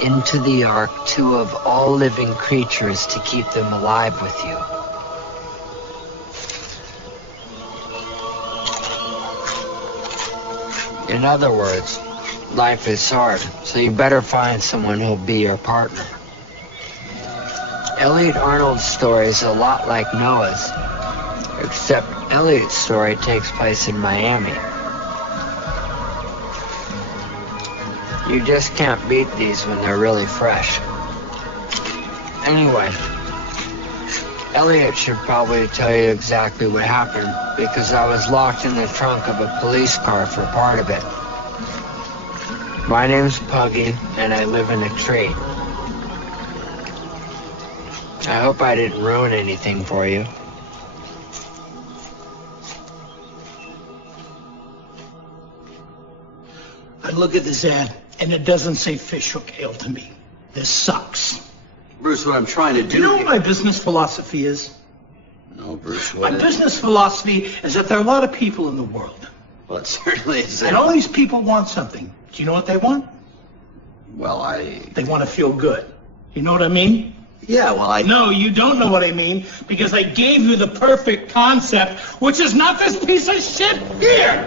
into the ark two of all living creatures to keep them alive with you. In other words, life is hard, so you better find someone who'll be your partner. Elliot Arnold's story is a lot like Noah's, except Elliot's story takes place in Miami. You just can't beat these when they're really fresh. Anyway, Elliot should probably tell you exactly what happened, because I was locked in the trunk of a police car for part of it. My name's Puggy, and I live in a tree. I hope I didn't ruin anything for you. I look at this ad, and it doesn't say fishhook ale to me. This sucks. Bruce, what I'm trying to do... Do you know what my business philosophy is? No, Bruce, what My business philosophy is that there are a lot of people in the world. Well, it certainly is. And all these people want something. Do you know what they want? Well, They want to feel good. You know what I mean? Yeah, well, No, you don't know what I mean, because I gave you the perfect concept, which is not this piece of shit here!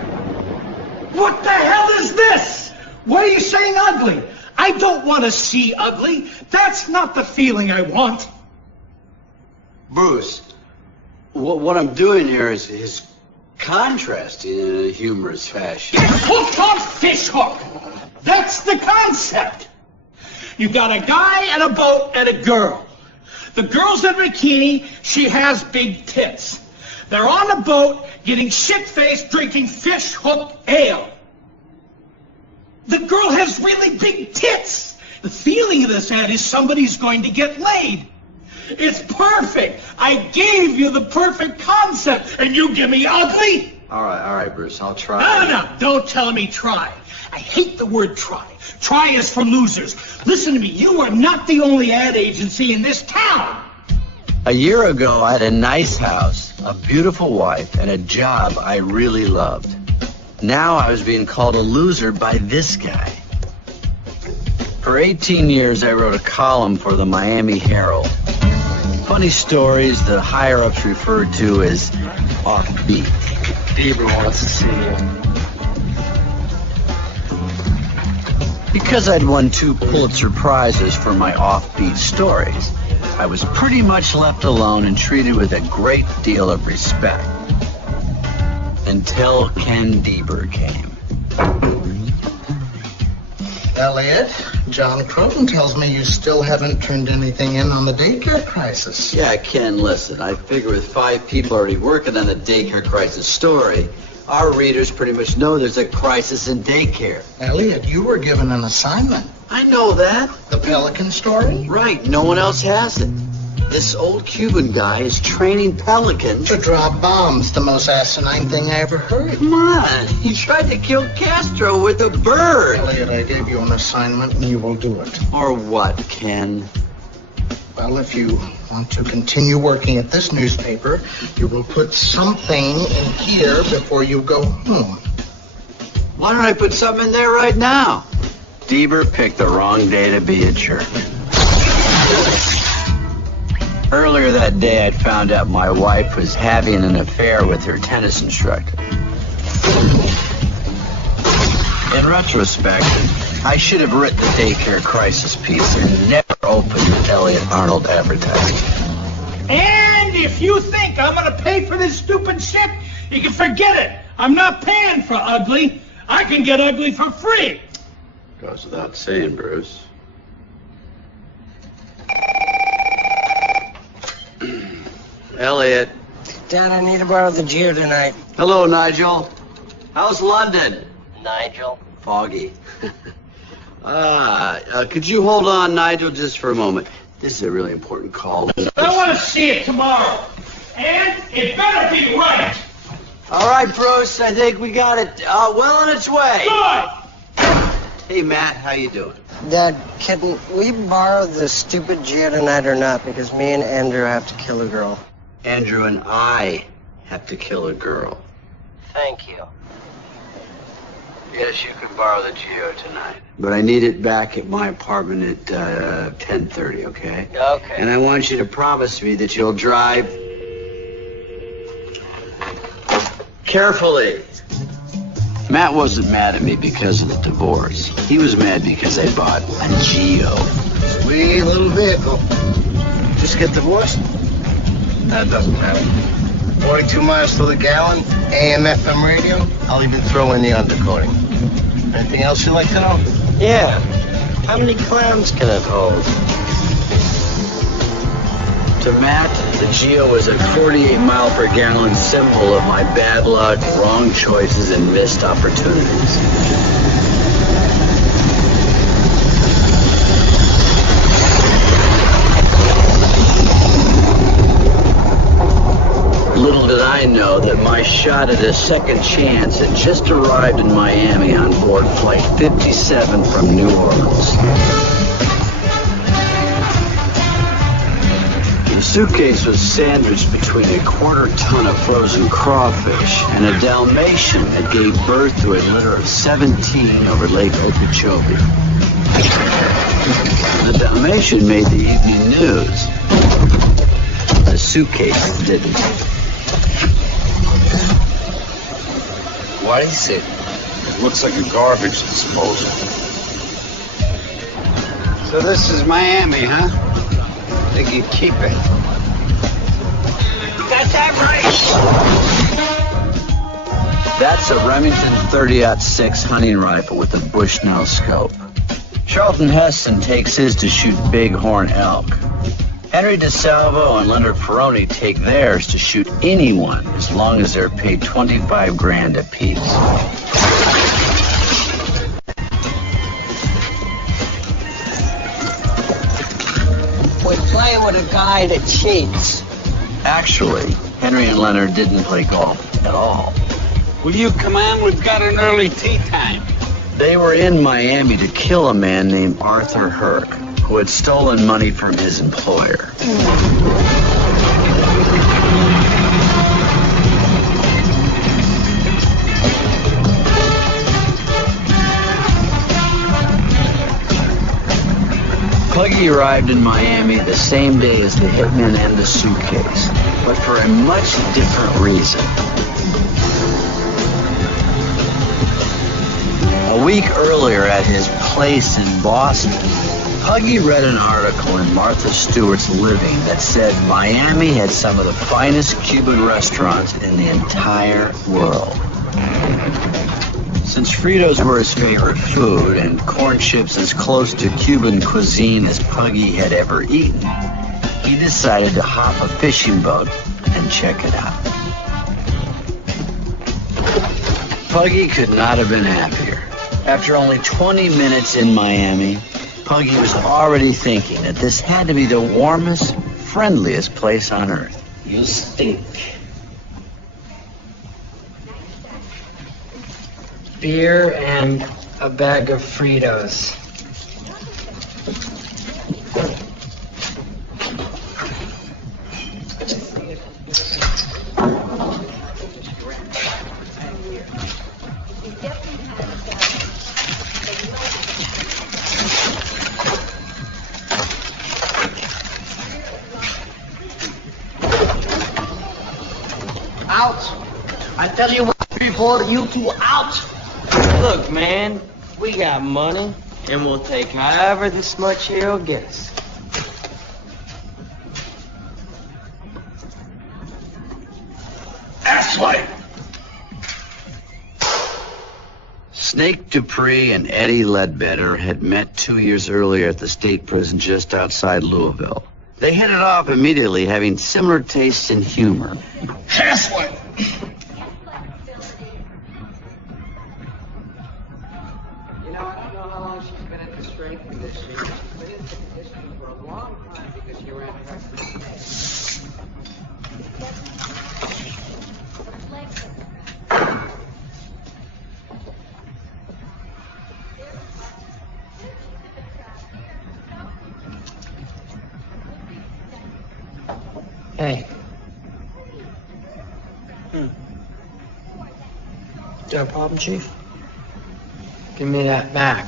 What the hell is this? What are you saying ugly? I don't want to see ugly. That's not the feeling I want. Bruce, what I'm doing here is contrasting in a humorous fashion. Get hooked on fishhook! That's the concept! You got a guy and a boat and a girl. The girl's in a bikini, she has big tits. They're on a boat, getting shit-faced, drinking fishhook ale. The girl has really big tits. The feeling of this ad is somebody's going to get laid. It's perfect. I gave you the perfect concept, and you give me ugly? All right, Bruce, I'll try. No, don't tell me try. I hate the word try. Try is for losers. Listen to me, you are not the only ad agency in this town. A year ago, I had a nice house, a beautiful wife, and a job I really loved. Now I was being called a loser by this guy. For 18 years, I wrote a column for the Miami Herald. Funny stories the higher-ups referred to as offbeat. Bieber wants to see you. Because I'd won 2 Pulitzer Prizes for my offbeat stories, I was pretty much left alone and treated with a great deal of respect. Until Ken Deaver came. Elliot, John Croton tells me you still haven't turned anything in on the daycare crisis. Yeah, Ken, listen, I figure with 5 people already working on the daycare crisis story, our readers pretty much know there's a crisis in daycare. Elliot, you were given an assignment. I know that. The Pelican story? Right, no one else has it. This old Cuban guy is training pelicans To drop bombs, the most asinine thing I ever heard. Come on, he tried to kill Castro with a bird. Elliot, I gave you an assignment and you will do it. Or what, Ken? Well, if you want to continue working at this newspaper, you will put something in here before you go home. Why don't I put something in there right now? Deaver picked the wrong day to be a jerk. Earlier that day, I'd found out my wife was having an affair with her tennis instructor. In retrospect, I should have written the daycare crisis piece and never opened Elliot Arnold advertising. And if you think I'm going to pay for this stupid shit, you can forget it. I'm not paying for ugly. I can get ugly for free. Goes without saying, Bruce. Elliot. Dad, I need to borrow the Jeer tonight. Hello, Nigel. How's London? Nigel? Foggy. Could you hold on, Nigel, just for a moment? This is a really important call. I want to see it tomorrow. And it better be right. All right, Bruce, I think we got it well on its way. Good. Hey, Matt, how you doing? Dad, can we borrow the stupid Jeer tonight or not? Because me and Andrew have to kill a girl. Andrew and I have to kill a girl. Thank you. Yes, you can borrow the Geo tonight. But I need it back at my apartment at 10:30, okay? Okay. And I want you to promise me that you'll drive carefully. Matt wasn't mad at me because of the divorce. He was mad because I bought a Geo. Sweet little vehicle. Just get divorced? That doesn't matter. 42 miles to the gallon, AM/FM radio. I'll even throw in the undercoating. Anything else you'd like to know? Yeah. How many clowns can it hold? To Matt, the Geo was a 48-mile-per-gallon symbol of my bad luck, wrong choices, and missed opportunities. Little did I know that my shot at a second chance had just arrived in Miami on board Flight 57 from New Orleans. The suitcase was sandwiched between a quarter-ton of frozen crawfish and a Dalmatian that gave birth to a litter of 17 over Lake Okeechobee. The Dalmatian made the evening news. The suitcase didn't. What is it? It looks like a garbage disposal. So this is Miami, huh? Think you'd keep it? Got that right? That's a Remington 30-06 hunting rifle with a Bushnell scope. Charlton Heston takes his to shoot bighorn elk. Henry DeSalvo and Leonard Peroni take theirs to shoot anyone as long as they're paid $25,000 apiece. We're playing with a guy that cheats. Actually, Henry and Leonard didn't play golf at all. Will you come on? We've got an early tea time. They were in Miami to kill a man named Arthur Herc, who had stolen money from his employer. Puggy arrived in Miami the same day as the hitman and the suitcase, but for a much different reason. A week earlier at his place in Boston, Puggy read an article in Martha Stewart's Living that said Miami had some of the finest Cuban restaurants in the entire world. Since Fritos were his favorite food and corn chips as close to Cuban cuisine as Puggy had ever eaten, he decided to hop a fishing boat and check it out. Puggy could not have been happier. After only 20 minutes in Miami, Puggy was already thinking that this had to be the warmest, friendliest place on earth. You stink. Beer and a bag of Fritos. Out. I tell you what, before you two out. Look, man, we got money, and we'll take however this much here'll get us. Asswipe. Snake Dupree and Eddie Ledbetter had met 2 years earlier at the state prison just outside Louisville. They hit it off immediately, having similar tastes in humor. Asswipe. You know, I don't know how long she's been at the strength conditioning. She's been in the conditioning for a long time because she ran her. Hey. Got a problem, Chief? Give me that Mac.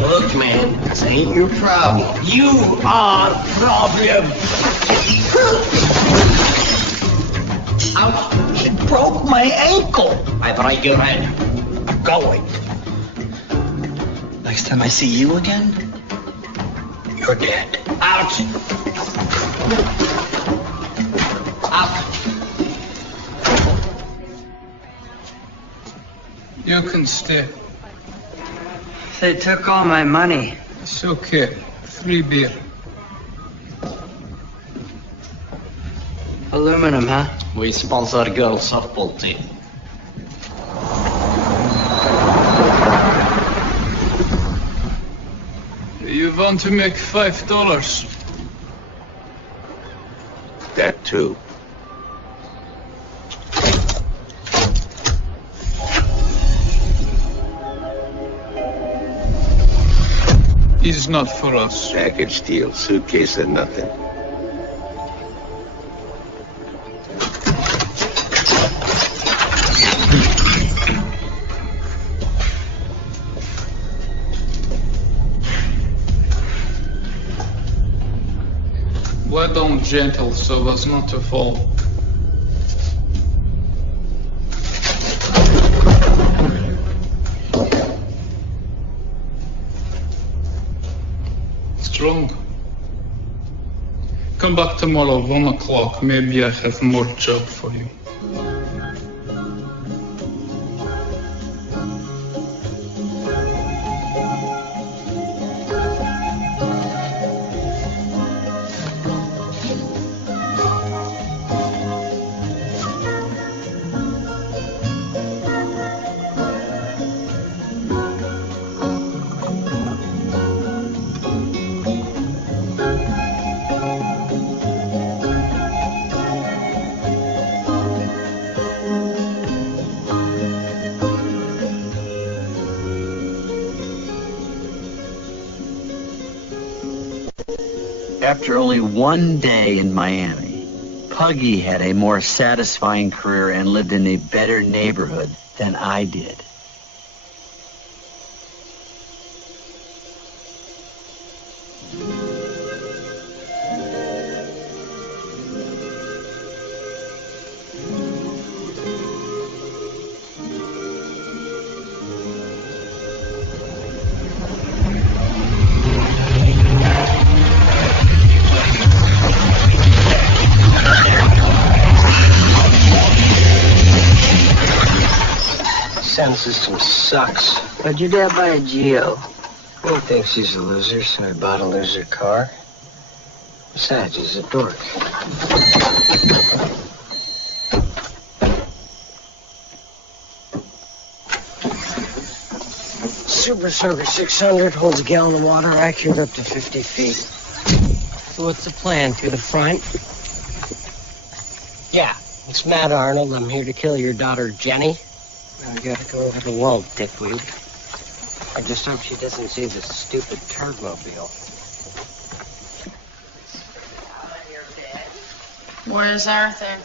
Look, man, this ain't your problem. You are problem. Ouch! It broke my ankle. I break your head. I'm going. Next time I see you again, You're dead. Ouch. Out. You can stay. They took all my money. It's okay. Free beer. Aluminum, huh? we sponsor a girls' softball team. You want to make $5? That too. It's not for us. Package deal, suitcase and nothing. Why don't gentle so as not to fall? Strong. Come back tomorrow, 1 o'clock. Maybe I have more job for you. After only one day in Miami, Puggy had a more satisfying career and lived in a better neighborhood than I did. Sound system sucks. What'd your dad buy a Geo? He thinks he's a loser, so I bought a loser car. Besides, he's a dork. Super Soaker 600 holds a gallon of water, accurate up to 50 feet. So what's the plan? Through the front? Yeah, it's Matt Arnold. I'm here to kill your daughter, Jenny. I gotta go over the wall, dickweed. I just hope she doesn't see this stupid turdmobile. Where's Arthur?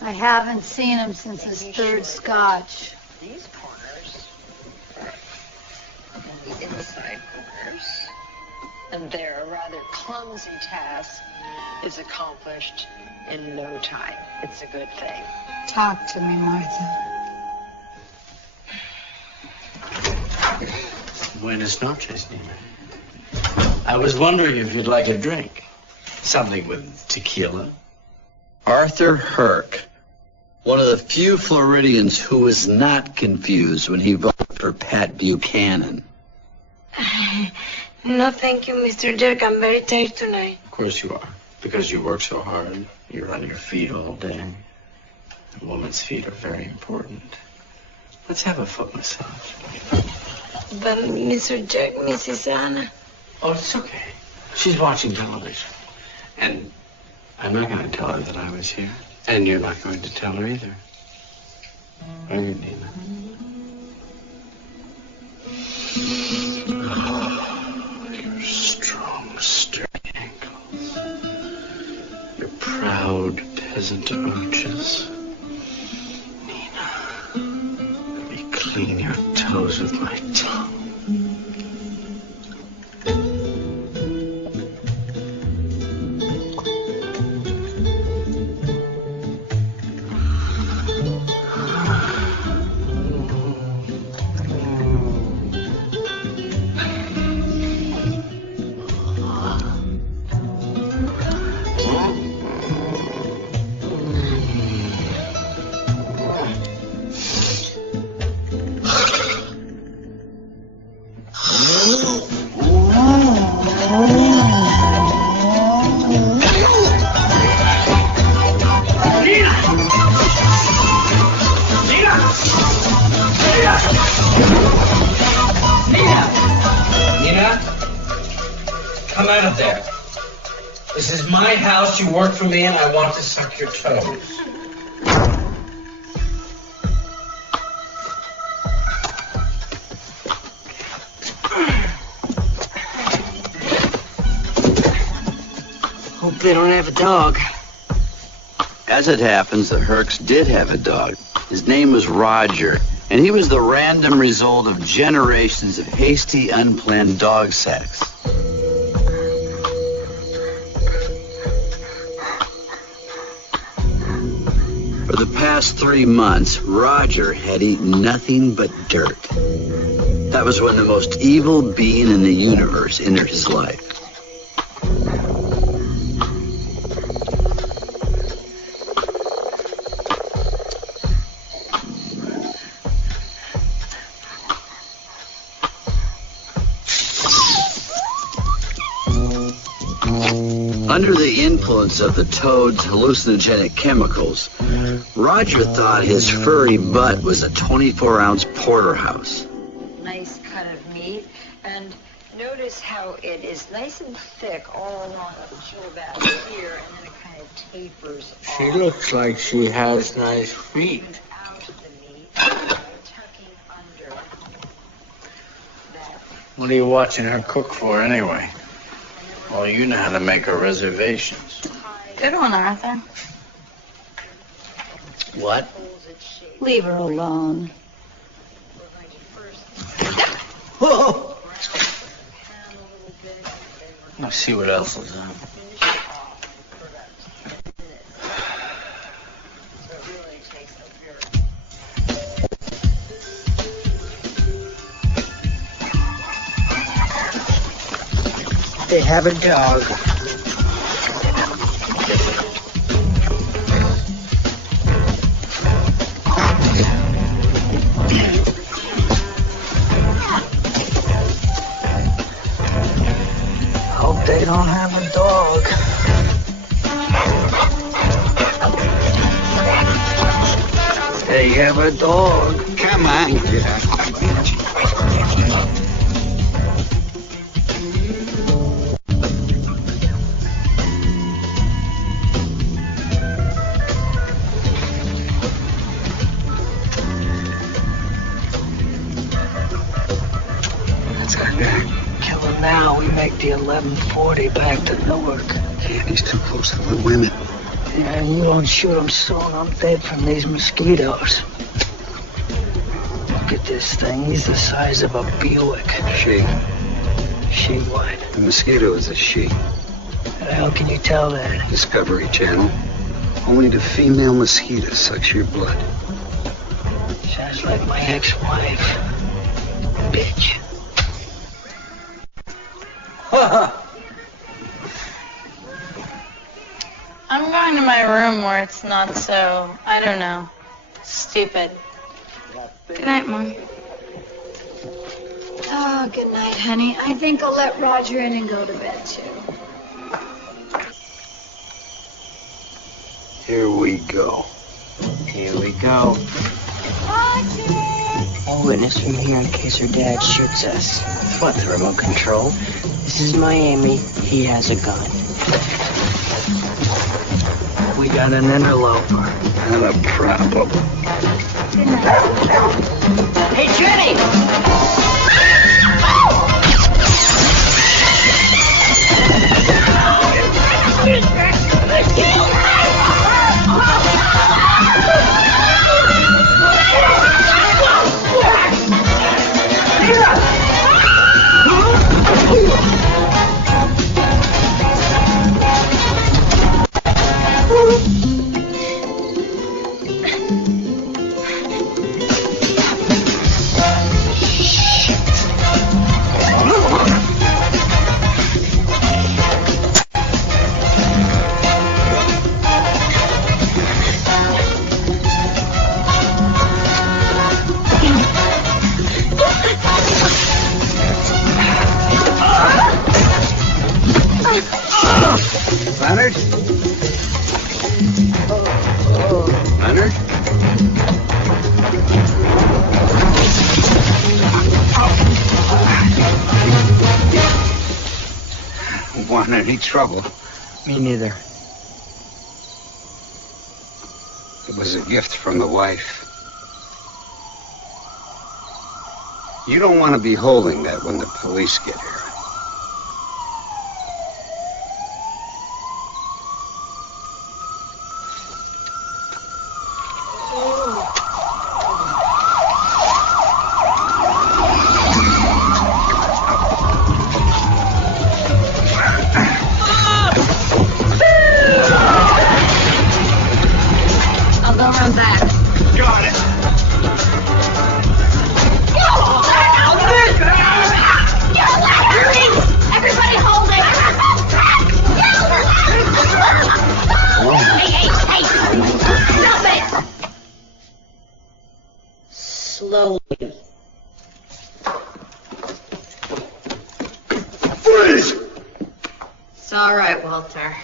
I haven't seen him since his third scotch. These corners. And the inside corners. And there, a rather clumsy task is accomplished in no time. It's a good thing. Talk to me, Martha. Buenas noches, Nina. I was wondering if you'd like a drink. Something with tequila. Arthur Herc, one of the few Floridians who was not confused when he voted for Pat Buchanan. No, thank you, Mr. Jerk. I'm very tired tonight. Of course you are, because you work so hard. You're on your feet all day. A woman's feet are very important. Let's have a foot massage. But, Mr. Jerk, Mrs. Anna. Oh, it's okay. She's watching television. And I'm not going to tell her that I was here. And you're not going to tell her either. Are you, Nina? Oh, your strong, sturdy ankles. Your proud peasant arches. Nina, let me clean your toes with my tongue. Come out of there. This is my house. You work for me, and I want to suck your toes. Hope they don't have a dog. As it happens, the Hercs did have a dog. His name was Roger, and he was the random result of generations of hasty, unplanned dog sex. For the past 3 months, Roger had eaten nothing but dirt. That was when the most evil being in the universe entered his life. Under the influence of the toad's hallucinogenic chemicals, Roger thought his furry butt was a 24-ounce porterhouse. Nice cut of meat, and notice how it is nice and thick all along the shoulder back here, and then it kind of tapers off. She looks like she has nice feet. Out of the meat, tucking under that. What are you watching her cook for, anyway? Well, you know how to make her reservations. Good one, Arthur. What? Leave her alone. Whoa! Let's see what else is on. They have a dog. Hope they don't have a dog. They have a dog. Come on. Kill him now. We make the 11:40 back to Newark. Yeah, he's too close to the women. Yeah, and you don't shoot him soon, I'm dead from these mosquitoes. Look at this thing. He's the size of a Buick. She. She what? The mosquito is a she. How the hell can you tell that? Discovery Channel. Only the female mosquito sucks your blood. Sounds like my ex-wife. Bitch. I'm going to my room where it's not so, I don't know, stupid. Good night, Mom. Oh, good night, honey. I think I'll let Roger in and go to bed, too. Here we go. Here we go. Roger! All witness from here in case her dad shoots us. What, the remote control? This is Miami. He has a gun. We got an interloper. Not a problem. Hey, Jenny! Leonard? Leonard? Want any trouble? Me neither. It was a gift from the wife. You don't want to be holding that when the police get here. I'll go around back. Got it. Everybody hold it! Hey! Stop it! Slowly. Freeze! It's all right, Walter.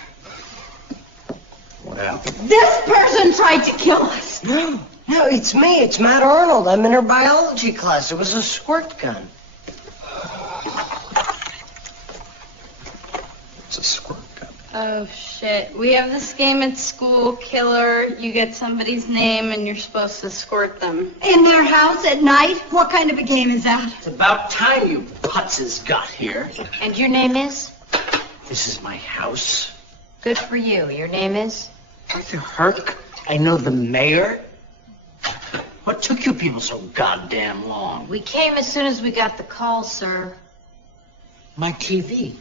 Well, This person tried to kill us. No, it's me. It's Matt Arnold. I'm in her biology class. It was a squirt gun. it's a squirt gun. Oh, shit. We have this game at school, Killer. You get somebody's name and you're supposed to squirt them. In their house at night? What kind of a game is that? It's about time you putzes got here. And your name is? This is my house. Good for you. Your name is? Arthur Herc? I know the mayor. What took you people so goddamn long? We came as soon as we got the call, sir. My TV.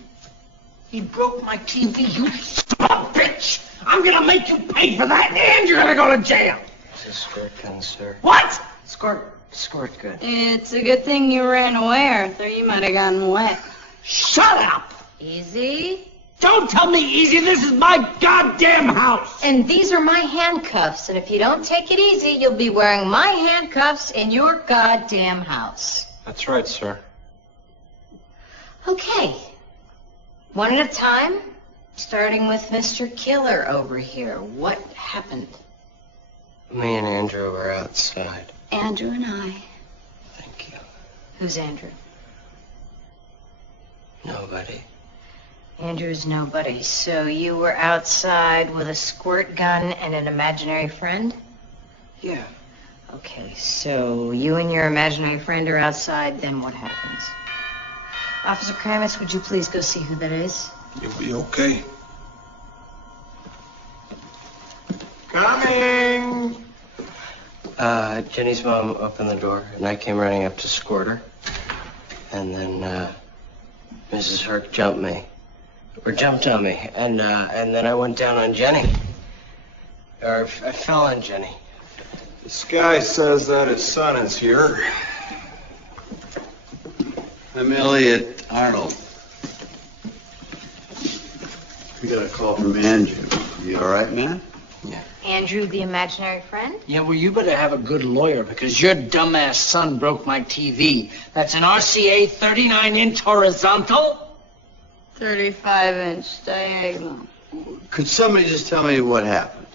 He broke my TV, you son of a bitch! I'm gonna make you pay for that, and you're gonna go to jail! It's a squirt gun, sir. What? Squirt gun. It's a good thing you ran away, Arthur. You might have gotten wet. Shut up! Easy. Don't tell me easy, this is my goddamn house! And these are my handcuffs, and if you don't take it easy, you'll be wearing my handcuffs in your goddamn house. That's right, sir. Okay. One at a time, starting with Mr. Killer over here. What happened? Me and Andrew were outside. Andrew and I. Thank you. Who's Andrew? Nobody. Andrew's nobody. So you were outside with a squirt gun and an imaginary friend? Yeah. Okay, so you and your imaginary friend are outside, then what happens? Officer Kramitz, would you please go see who that is? You'll be okay. Coming! Jenny's mom opened the door, and I came running up to squirt her. And then, Mrs. Herc jumped on me, and then I went down on Jenny. Or I fell on Jenny. This guy says that his son is here. I'm Elliot Arnold. We got a call from Andrew. You all right, man? Yeah. Andrew, the imaginary friend? Yeah, well, you better have a good lawyer because your dumbass son broke my TV. That's an RCA 39-inch horizontal. 35-inch diagonal. Could somebody just tell me what happened?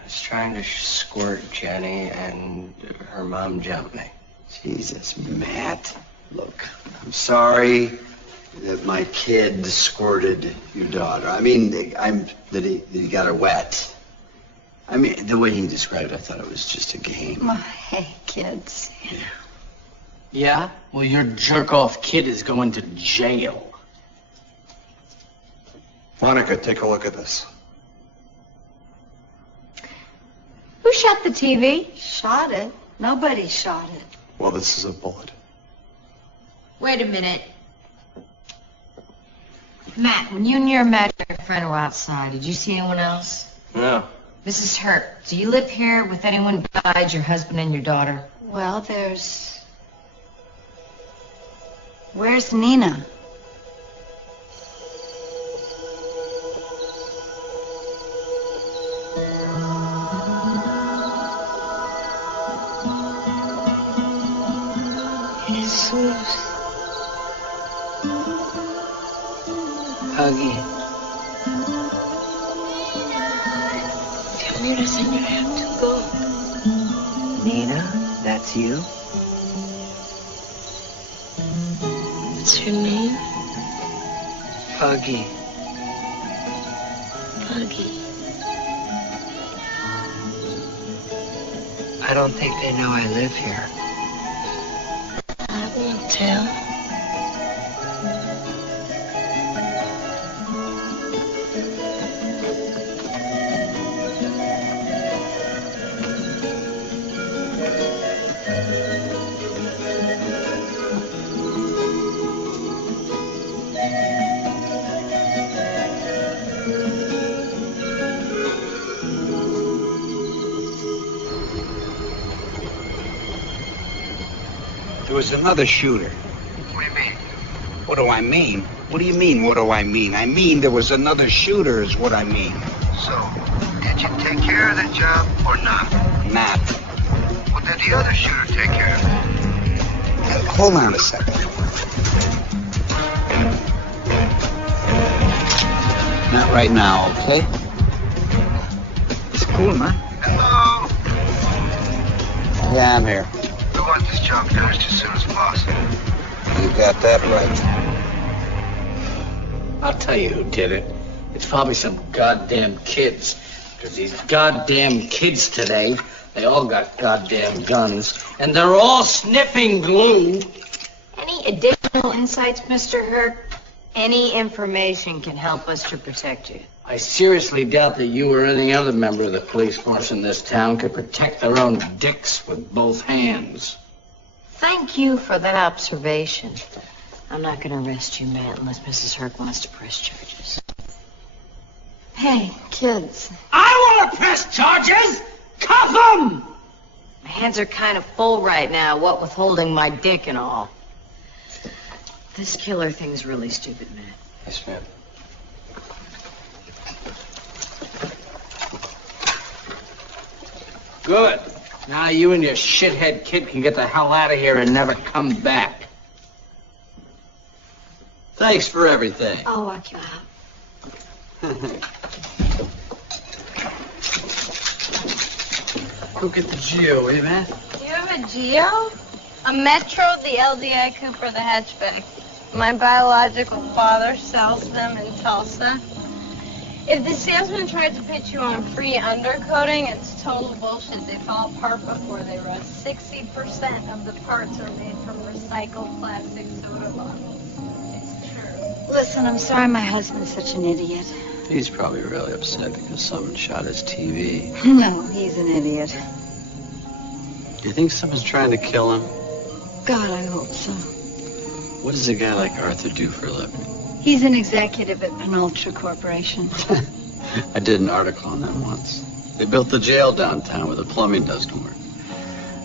I was trying to squirt Jenny, and her mom jumped me. Jesus, Matt. Look, I'm sorry that my kid squirted your daughter. I mean, that he got her wet. I mean, the way he described it, I thought it was just a game. Oh, hey, kids. Yeah? Well, your jerk-off kid is going to jail. Monica, take a look at this. Who shot the TV? Shot it? Nobody shot it. Well, this is a bullet. Wait a minute. Matt, when you and your imaginary friend were outside, did you see anyone else? No. Mrs. Hurt, do you live here with anyone besides your husband and your daughter? Well, where's Nina? Jesus. Huggy. Tell me to send you have to go. Nina, that's you? What's your name? Puggy. Buggy. I don't think they know I live here. I won't tell. There was another shooter. What do you mean? What do I mean? What do you mean, what do I mean? I mean there was another shooter is what I mean. So, did you take care of the job or not? Not. Well, did the other shooter take care of it? Hold on a second. Not right now, okay? It's cool, man. Hello? Yeah, I'm here. We want this job finished as soon as possible. You got that right. I'll tell you who did it. It's probably some goddamn kids. Because these goddamn kids today, they all got goddamn guns. And they're all sniffing glue. Any additional insights, Mr. Hurt? Any information can help us to protect you. I seriously doubt that you or any other member of the police force in this town could protect their own dicks with both hands. Thank you for that observation. I'm not going to arrest you, Matt, unless Mrs. Hurt wants to press charges. Hey, kids. I want to press charges! Cuff them! My hands are kind of full right now, what with holding my dick and all. This killer thing's really stupid, Matt. Yes, ma'am. Good. Now you and your shithead kid can get the hell out of here and never come back. Thanks for everything. I'll walk you out. Go get the Geo, eh, man? You have a Geo? A Metro, the LDI Cooper, the hatchback. My biological father sells them in Tulsa. If the salesman tried to pitch you on free undercoating, it's total bullshit. They fall apart before they rust. 60% of the parts are made from recycled plastic soda bottles. It's true. Listen, I'm sorry my husband's such an idiot. He's probably really upset because someone shot his TV. No, he's an idiot. Do you think someone's trying to kill him? God, I hope so. What does a guy like Arthur do for a living? He's an executive at Penultra Corporation. I did an article on them once. They built the jail downtown where the plumbing doesn't work.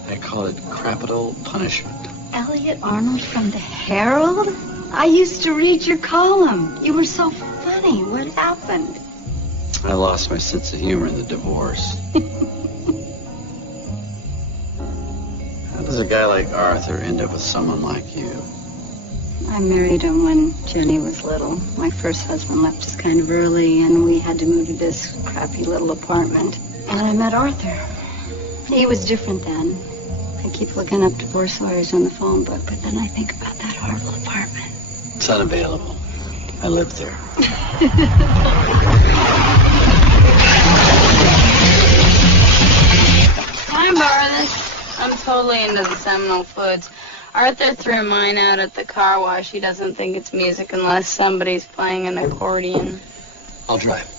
They call it capital punishment. Elliot Arnold from the Herald? I used to read your column. You were so funny. What happened? I lost my sense of humor in the divorce. How does a guy like Arthur end up with someone like you? I married him when Jenny was little. My first husband left us kind of early, and we had to move to this crappy little apartment. And I met Arthur. He was different then. I keep looking up divorce lawyers on the phone book, but then I think about that horrible apartment. It's unavailable. I live there. Can I borrow this? I'm totally into the Seminole Foods. Arthur threw mine out at the car wash. He doesn't think it's music unless somebody's playing an accordion. I'll drive.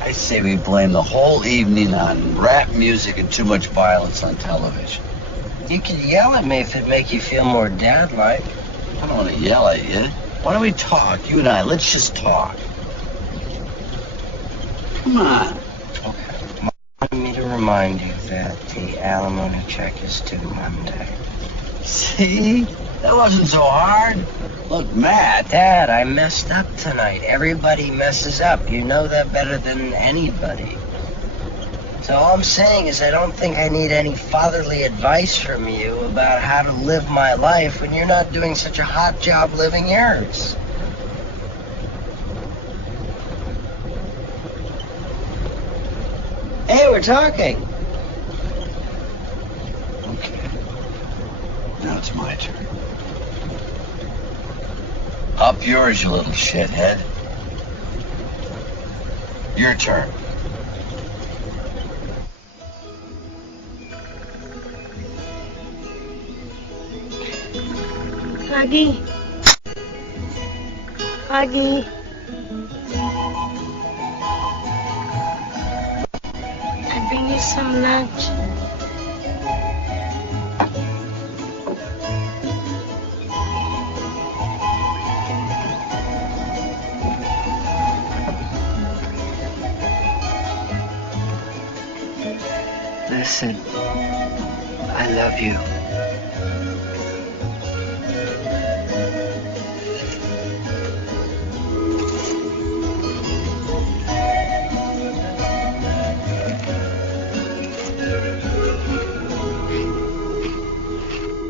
I say we blame the whole evening on rap music and too much violence on television. You could yell at me if it'd make you feel more dad-like. I don't want to yell at you. Why don't we talk? You and I, let's just talk. Come on. Okay. Want me to remind you that the alimony check is due Monday. See? That wasn't so hard. Look, Matt. Dad, I messed up tonight. Everybody messes up. You know that better than anybody. So all I'm saying is I don't think I need any fatherly advice from you about how to live my life when you're not doing such a hot job living yours. Hey, we're talking. Okay. Now it's my turn. Up yours, you little shithead. Your turn. Huggy. Huggy. I bring you some lunch. Listen, I love you.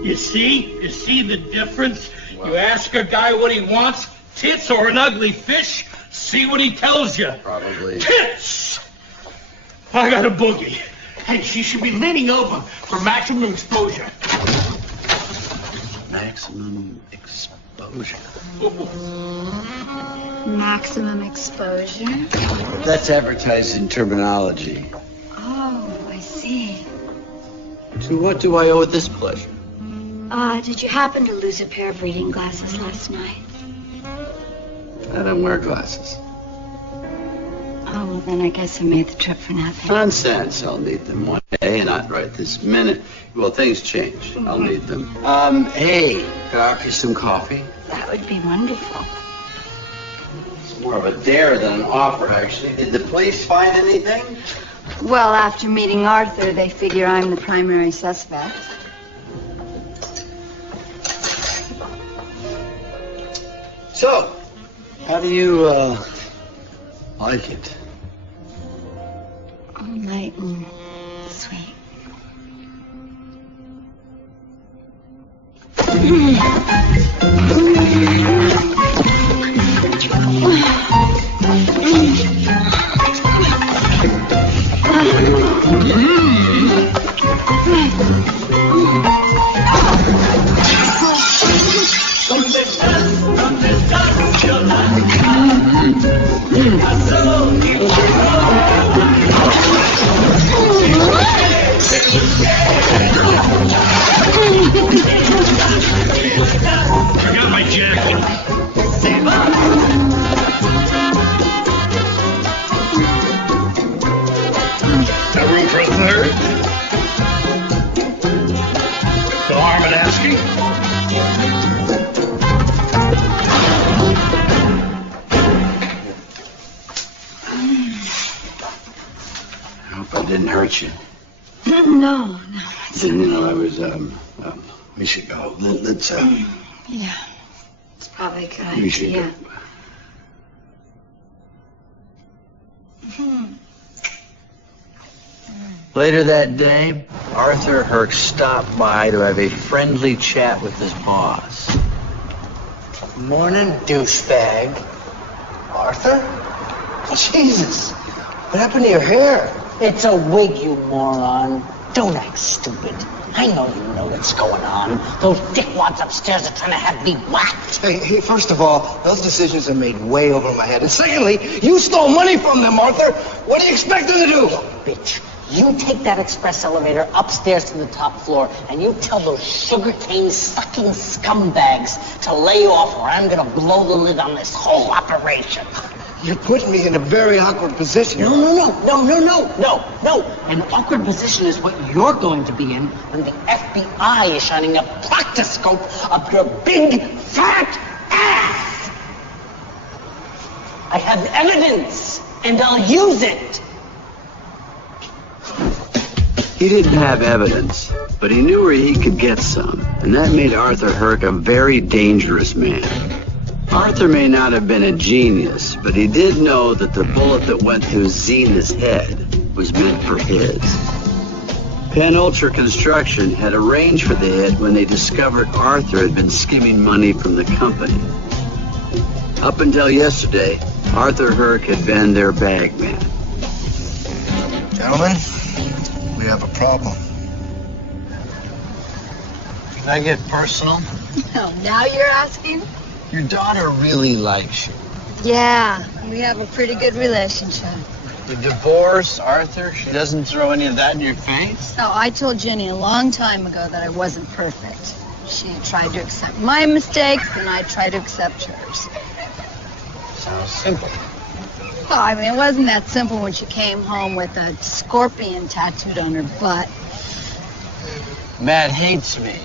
You see the difference? You ask a guy what he wants, tits or an ugly fish, see what he tells you. Probably. Tits! I got a boogie. Hey, she should be leaning over for maximum exposure. Maximum exposure. Maximum exposure? That's advertising terminology. Oh, I see. To what do I owe this pleasure? Did you happen to lose a pair of reading glasses last night? I don't wear glasses. Oh, well, then I guess I made the trip for nothing. Nonsense. I'll need them one day, not right this minute. Well, things change. I'll need them. Hey, can I offer you some coffee? That would be wonderful. It's more of a dare than an offer, actually. Did the police find anything? Well, after meeting Arthur, they figure I'm the primary suspect. So, how do you, like it? All light and sweet. I got my jacket. Got room for a third? The Armadaski? I hope I didn't hurt you. No. Didn't you know I was, we should go. Let's, Yeah. It's probably a good we should idea. go. Later that day, Arthur Herc stopped by to have a friendly chat with his boss. Morning, douchebag. Arthur? Jesus. What happened to your hair? It's a wig, you moron. Don't act stupid. I know you know what's going on. Those dickwads upstairs are trying to have me whacked. Hey, first of all, those decisions are made way over my head. And secondly, you stole money from them, Arthur. What do you expect them to do? Bitch, you take that express elevator upstairs to the top floor and you tell those sugarcane sucking scumbags to lay you off or I'm gonna blow the lid on this whole operation. You're putting me in a very awkward position. No. An awkward position is what you're going to be in when the FBI is shining a proctoscope up your big, fat ass. I have evidence, and I'll use it. He didn't have evidence, but he knew where he could get some, and that made Arthur Herc a very dangerous man. Arthur may not have been a genius, but he did know that the bullet that went through Zena's head was meant for his. Penn Ultra Construction had arranged for the hit when they discovered Arthur had been skimming money from the company. Up until yesterday, Arthur Herc had been their bag man. Gentlemen, we have a problem. Can I get personal? Oh, now you're asking? Your daughter really likes you. Yeah, we have a pretty good relationship. The divorce, Arthur, she doesn't throw any of that in your face? No, I told Jenny a long time ago that I wasn't perfect. She tried to accept my mistakes, and I tried to accept hers. Sounds simple. Well, I mean, it wasn't that simple when she came home with a scorpion tattooed on her butt. Matt hates me.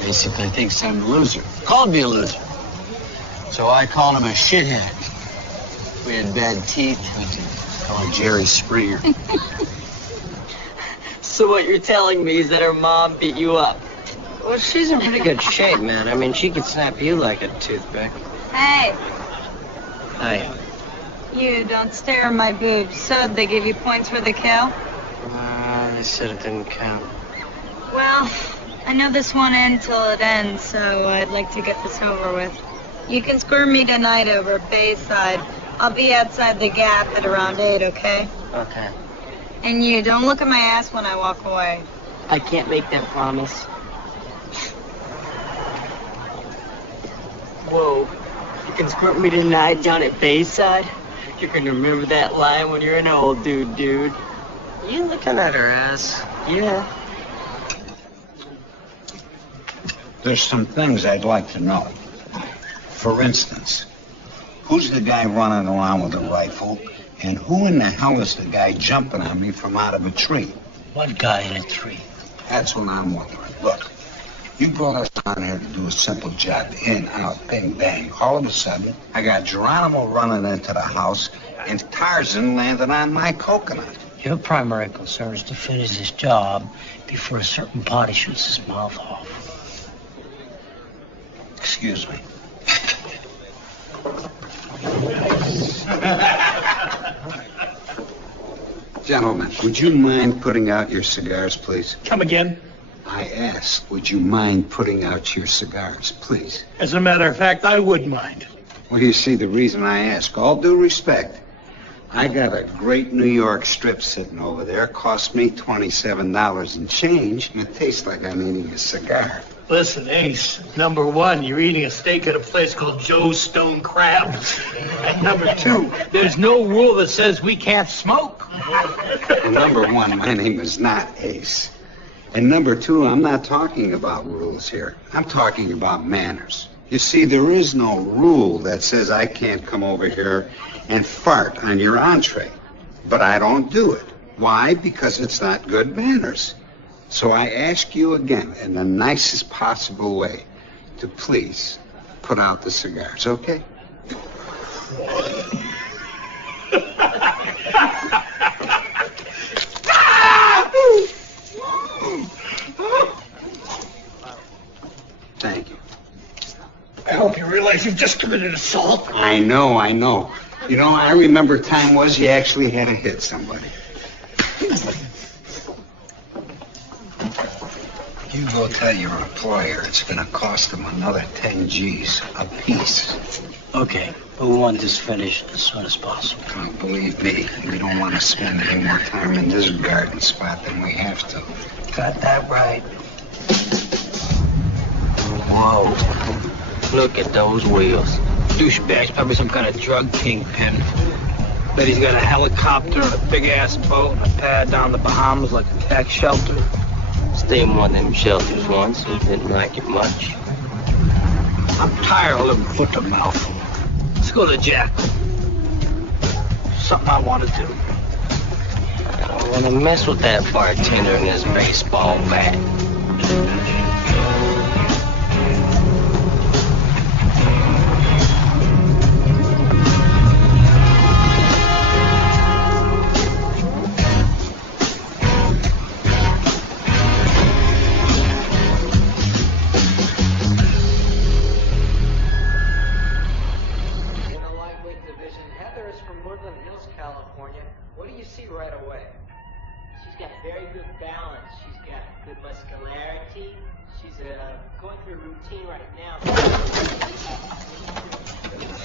Basically thinks I'm a loser. Called me a loser. So I called him a shithead. We had bad teeth. We called him Jerry Springer. So what you're telling me is that her mom beat you up? Well, she's in pretty good shape, man. I mean, she could snap you like a toothpick. Hey, Hi. you don't stare at my boobs. So they give you points for the kill? They said it didn't count. Well, I know this won't end till it ends, so I'd like to get this over with. You can score me tonight over at Bayside. I'll be outside the Gap at around 8, okay? Okay. And you, don't look at my ass when I walk away. I can't make that promise. Whoa. You can squirt me tonight down at Bayside? You're gonna remember that line when you're an old dude. You looking at her ass? Yeah. There's some things I'd like to know. For instance, who's the guy running around with a rifle, and who in the hell is the guy jumping on me from out of a tree? What guy in a tree? That's what I'm wondering. Look, you brought us down here to do a simple job. In, out, bang, bang. All of a sudden, I got Geronimo running into the house, and Tarzan landed on my coconut. Your primary concern is to finish this job before a certain party shoots his mouth off. Excuse me. Gentlemen, would you mind putting out your cigars, please? Come again? I asked, would you mind putting out your cigars, please? As a matter of fact, I would mind. Well, you see, the reason I ask, all due respect, I got a great New York strip sitting over there. Cost me $27 and change, and it tastes like I'm eating a cigar. Listen, Ace, number one, you're eating a steak at a place called Joe's Stone Crab. And number two, there's no rule that says we can't smoke. And number one, my name is not Ace. And number two, I'm not talking about rules here. I'm talking about manners. You see, there is no rule that says I can't come over here and fart on your entree. But I don't do it. Why? Because it's not good manners. So I ask you again, in the nicest possible way, to please put out the cigars, okay? Thank you. I hope you realize you've just committed assault. I know. You know, I remember time was you actually had to hit somebody. You go tell your employer it's gonna cost them another 10 G's a piece. Okay, but we want this finished as soon as possible. Oh, believe me, we don't want to spend any more time in this garden spot than we have to. Got that right. Whoa. Look at those wheels. Douchebag's probably some kind of drug kingpin. Bet he's got a helicopter and a big-ass boat and a pad down the Bahamas like a tax shelter. Stayed in one of them shelters once and didn't like it much. I'm tired of living foot to mouth. Let's go to Jack. Something I want to do. I don't want to mess with that bartender and his baseball bat.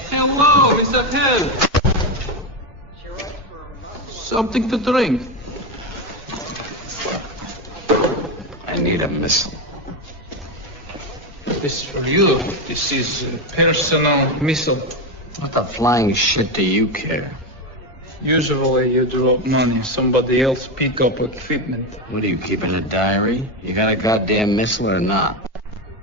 Hello, Mr. Hill. Something to drink. I need a missile. This is for you. This is a personal missile. What the flying shit do you care? Usually you drop money, somebody else pick up equipment. What are you, keeping a diary? You got a goddamn missile or not?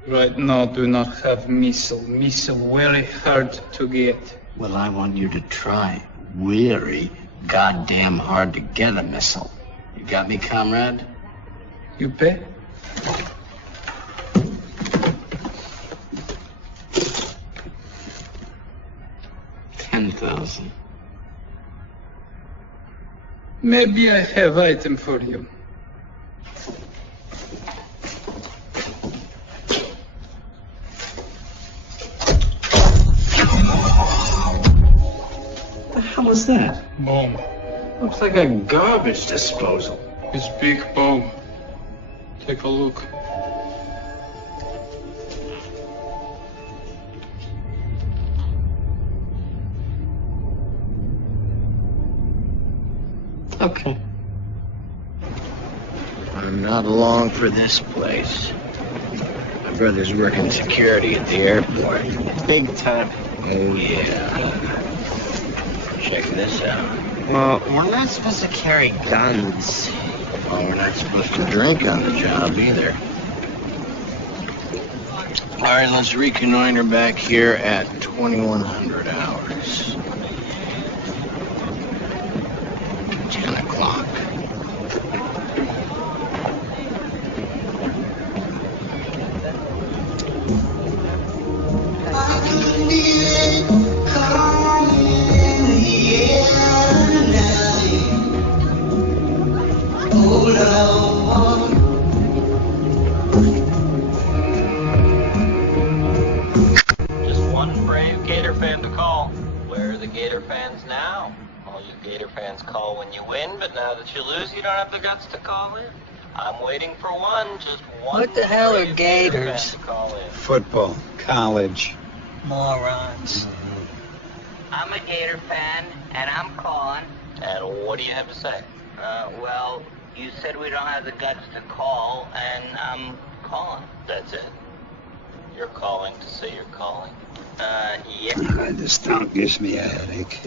Right now do not have missile. Missile very hard to get. Well, I want you to try. Really goddamn hard to get a missile. You got me, comrade? You pay? $10,000. Maybe I have item for you. What the hell is that? Bomb. Looks like a garbage disposal. It's big bomb. Take a look. Okay. I'm not along for this place. My brother's working security at the airport. Big time. Oh, yeah. Check this out. Well, we're not supposed to carry guns. Well, we're not supposed to drink on the job either. All right, let's reconnoiter back here at 2100 hours. 10 o'clock. Just one brave Gator fan to call. Where are the Gator fans now? All you Gator fans call when you win, but now that you lose, you don't have the guts to call in. I'm waiting for one, just one. What the hell are brave Gator fan Gators? to call in. Football, college. Morons. I'm a Gator fan, and I'm calling. And what do you have to say? Well, you said we don't have the guts to call, and I'm calling. That's it. You're calling to say you're calling. Yeah. This town gives me a headache.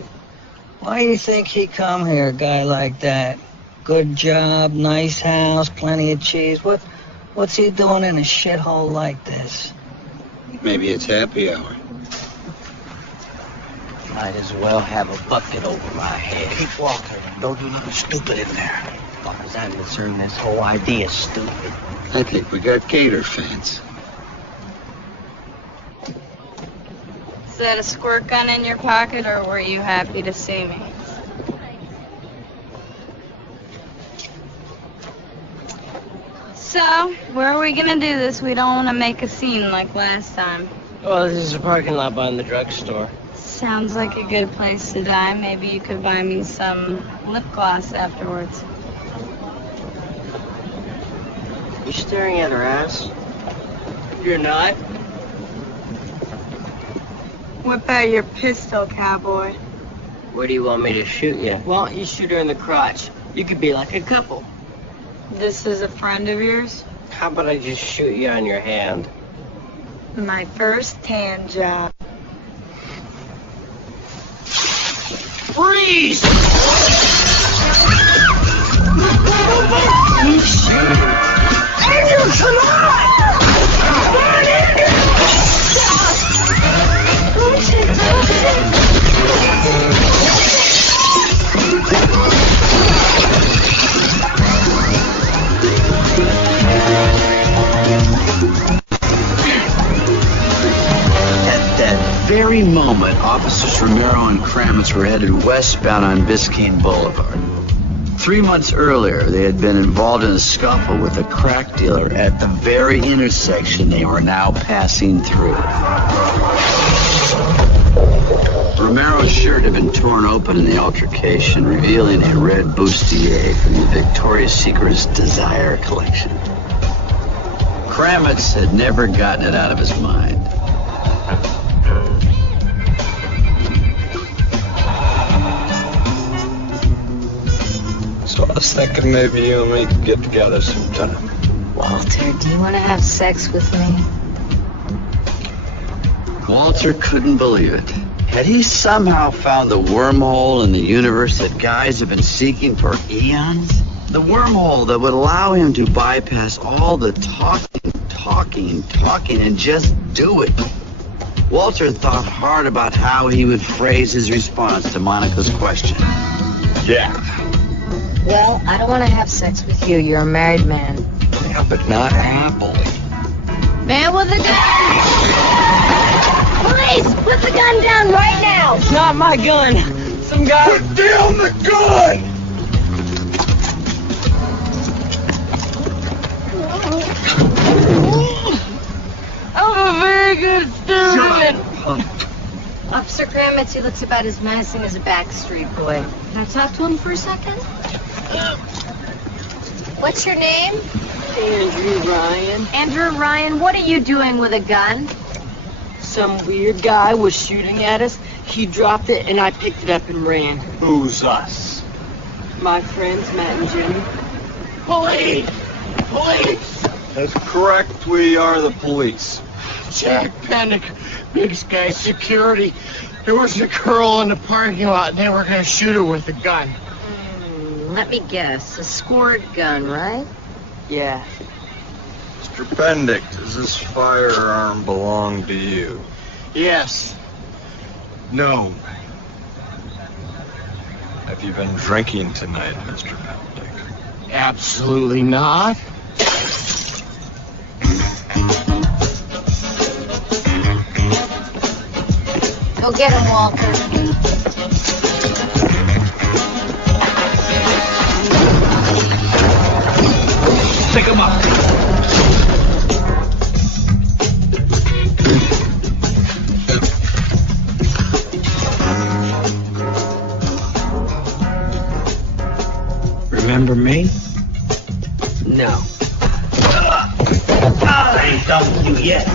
Why do you think he come here, a guy like that? Good job, nice house, plenty of cheese. What's he doing in a shithole like this? Maybe it's happy hour. Might as well have a bucket over my head. Keep walking. Don't do nothing stupid in there. As far as I'm concerned, this whole idea's stupid. I think we got Gator fans. Is that a squirt gun in your pocket, or were you happy to see me? So, where are we gonna do this? We don't want to make a scene like last time. Well, this is a parking lot behind the drugstore. Sounds like a good place to die. Maybe you could buy me some lip gloss afterwards. staring at her ass? You're not? Whip out your pistol, cowboy. Where do you want me to shoot you? Why don't you shoot her in the crotch? You could be like a couple. This is a friend of yours? How about I just shoot you on your hand? My first hand job. Freeze! Andrew, come on! At that very moment, Officers Romero and Kramitz were headed westbound on Biscayne Boulevard. 3 months earlier, they had been involved in a scuffle with a crack dealer at the very intersection they were now passing through. Romero's shirt had been torn open in the altercation, revealing a red bustier from the Victoria's Secret's Desire collection. Kramitz had never gotten it out of his mind. So I was thinking maybe you and me could get together sometime. Walter, do you want to have sex with me? Walter couldn't believe it. Had he somehow found the wormhole in the universe that guys have been seeking for eons? The wormhole that would allow him to bypass all the talking, and just do it. Walter thought hard about how he would phrase his response to Monica's question. Yeah. Well, I don't want to have sex with you. You're a married man. Yeah, but not happily. Man with a gun! Police! Put the gun down right now! It's not my gun. Some guy... Put down the gun! I'm a very good student. Officer Kramitz, he looks about as menacing as a backstreet boy. Can I talk to him for a second? What's your name? Andrew Ryan. Andrew Ryan, what are you doing with a gun? Some weird guy was shooting at us. He dropped it, and I picked it up and ran. Who's us? My friends, Matt and Jimmy. Police! Police! That's correct. We are the police. Jack Pennick, Big Sky Security. There was a girl in the parking lot, and they were going to shoot her with a gun. Let me guess. A scored gun, right? Yeah. Mr. Pendick, does this firearm belong to you? Yes. No. Have you been drinking tonight, Mr. Pendick? Absolutely not. Go get him, Walter. Pick him up. Remember me? No. I ain't done with you yet.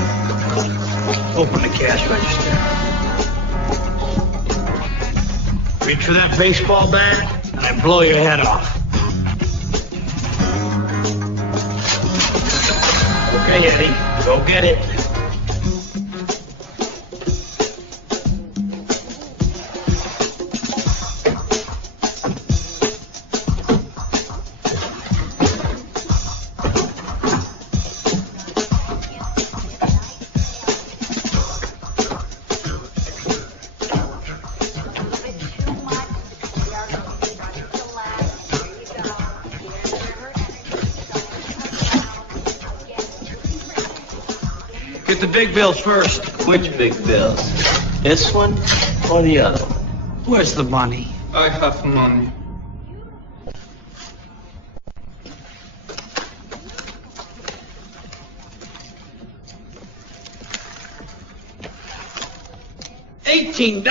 Open the cash register. Reach for that baseball bat, and I blow your head off. Okay, Eddie, go get it. Get the big bills first. Which big bills? This one or the other one? Where's the money? I have money. $18.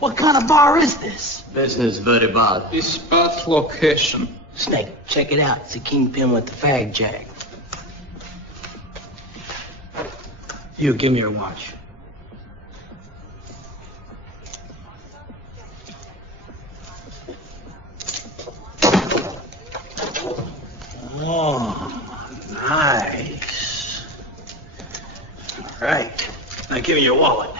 What kind of bar is this? Business very bad. It's bad location. Snake, check it out. It's a kingpin with the fag jack. You, give me your watch. Oh, nice. All right. Now give me your wallet.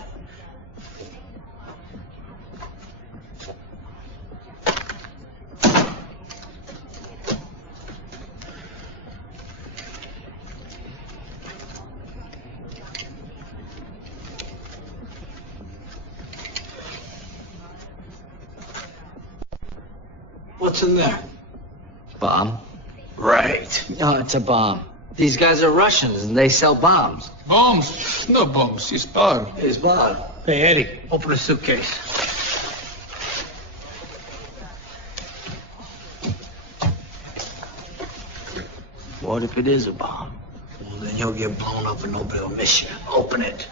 What's in there? Bomb? Right. No, it's a bomb. These guys are Russians and they sell bombs. Bombs? No bombs. It's bar. It's bomb. Hey, Eddie, open the suitcase. What if it is a bomb? Well, then you'll get blown up and nobody will miss you. Open it.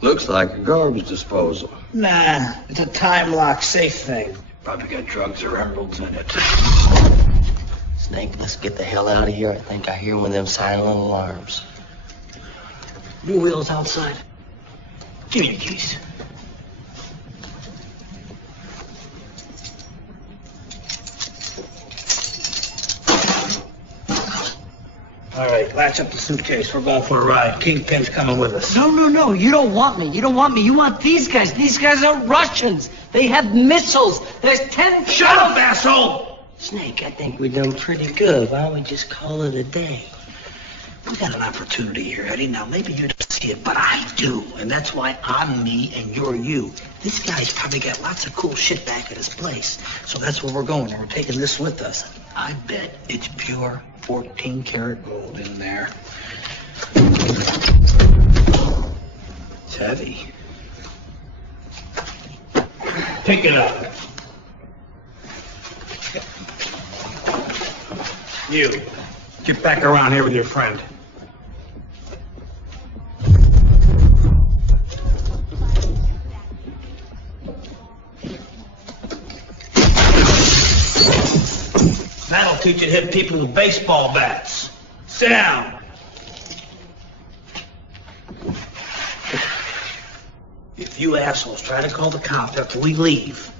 Looks like a garbage disposal. Nah, it's a time lock safe thing. Probably got drugs or emeralds in it. Snake, let's get the hell out of here. I think I hear one of them silent alarms. New wheels outside. Give me your keys. All right, latch up the suitcase. We're going for a ride. Kingpin's coming with us. No. You don't want me. You don't want me. You want these guys. These guys are Russians. They have missiles. There's 10... Shut up, asshole! Snake, I think we're doing pretty good. Why don't we just call it a day? We got an opportunity here, Eddie. Now, maybe you don't see it, but I do. And that's why I'm me and you're you. This guy's probably got lots of cool shit back at his place. So that's where we're going. And we're taking this with us. I bet it's pure 14-karat gold in there. It's heavy. Pick it up. You, get back around here with your friend. That'll teach you to hit people with baseball bats. Sit down. If you assholes try to call the cops after we leave,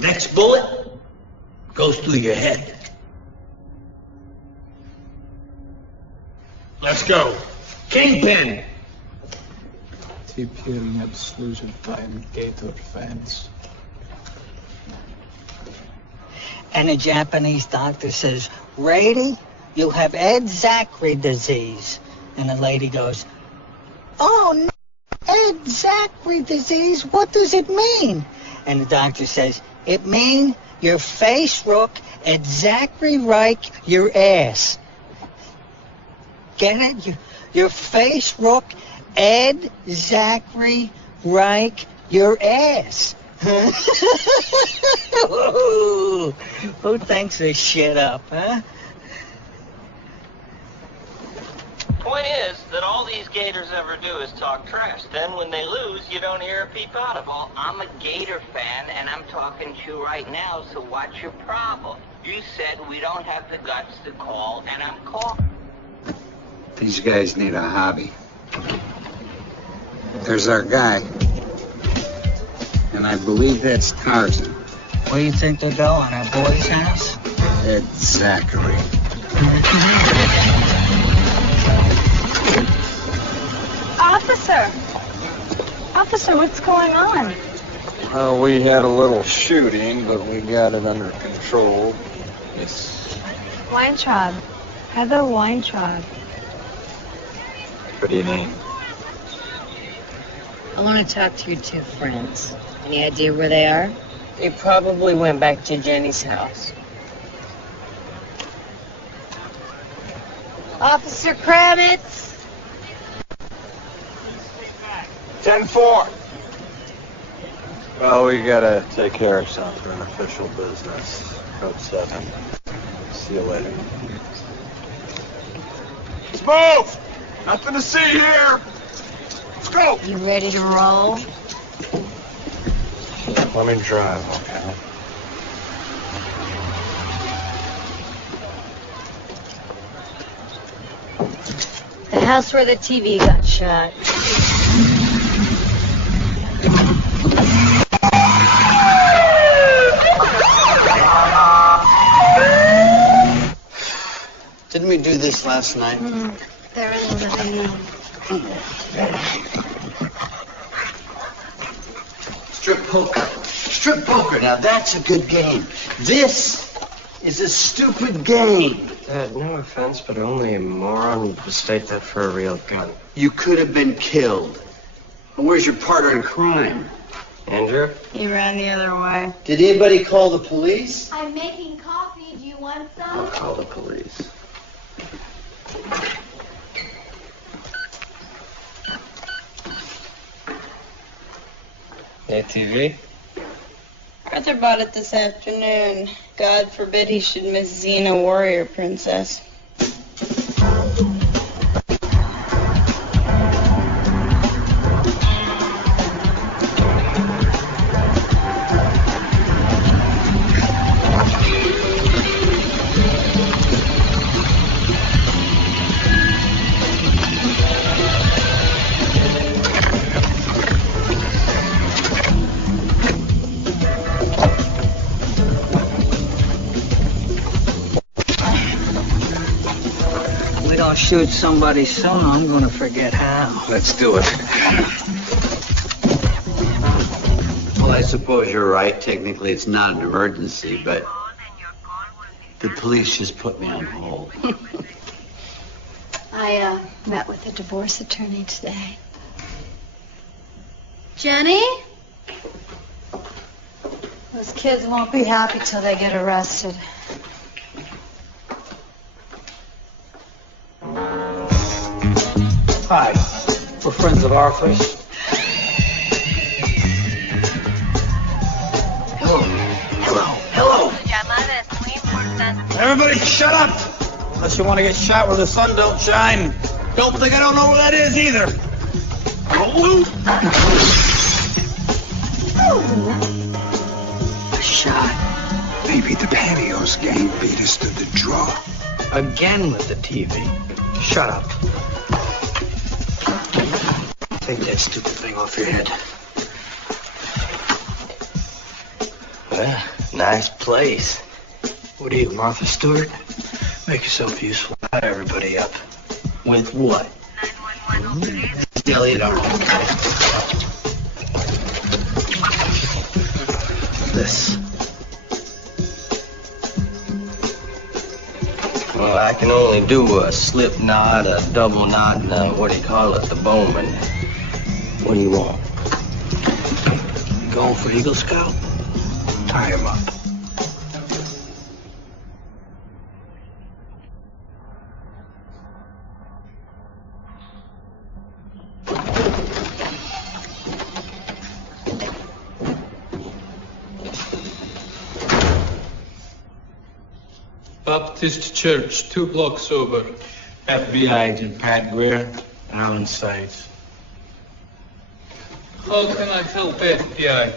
next bullet goes through your head. Let's go. Kingpin! Keep hearing absolution time, Gator fans. And a Japanese doctor says, Rady, you have Ed Zachary disease. And the lady goes, oh, no, Ed Zachary disease, what does it mean? And the doctor says, it means your face look exactly like your ass. Get it? Your face look Ed Zachary like your ass. Who thinks this shit up, huh? Point is that all these Gators ever do is talk trash. Then when they lose, you don't hear a peep out of. Well, I'm a Gator fan, and I'm talking to you right now, so what's your problem? You said we don't have the guts to call, and I'm calling. These guys need a hobby. There's our guy. And I believe that's Tarzan. Where do you think they're going? Our boy's house? Ed Zachary. Officer, what's going on? We had a little shooting, but we got it under control. Yes. Weintraub. Heather Weintraub. What do you mean? I want to talk to your two friends. Any idea where they are? They probably went back to Jenny's house. Officer Kravitz. 10-4. Well, we gotta take care of something. Official business. Code 7. See you later. Let's move! Nothing to see here! Let's go! You ready to roll? Let me drive, okay? house where the TV got shot. Didn't we do this last night? They're in the living room. Strip poker. Strip poker. Now that's a good game. This is a stupid game. No offense, but only a moron would mistake that for a real gun. You could have been killed. Where's your partner in crime? Andrew? He ran the other way. Did anybody call the police? I'm making coffee. Do you want some? I'll call the police. Hey, TV? Arthur bought it this afternoon. God forbid he should miss Xena, Warrior Princess. Shoot somebody soon, I'm gonna forget how. Let's do it. Well, I suppose you're right. Technically, it's not an emergency, but the police just put me on hold. I met with a divorce attorney today. Jenny? Those kids won't be happy till they get arrested. Hi, we're friends of Arthur's. Hello. Everybody shut up! Unless you want to get shot where the sun don't shine. Don't think I don't know where that is either. A shot. Maybe the Patios gang beat us to the draw. Again with the TV. Shut up. Take that stupid thing off your head. Well, nice place. What are you, Martha Stewart? Make yourself useful. Tie everybody up. With what? Elliot Arnold. This. Well, I can only do a slip knot, a double knot, and a, what do you call it, the Bowman. What do you want? Going for Eagle Scout? Tie him up. Baptist Church, 2 blocks over. FBI agent Pat Greer, Alan Sites. How can I help FBI?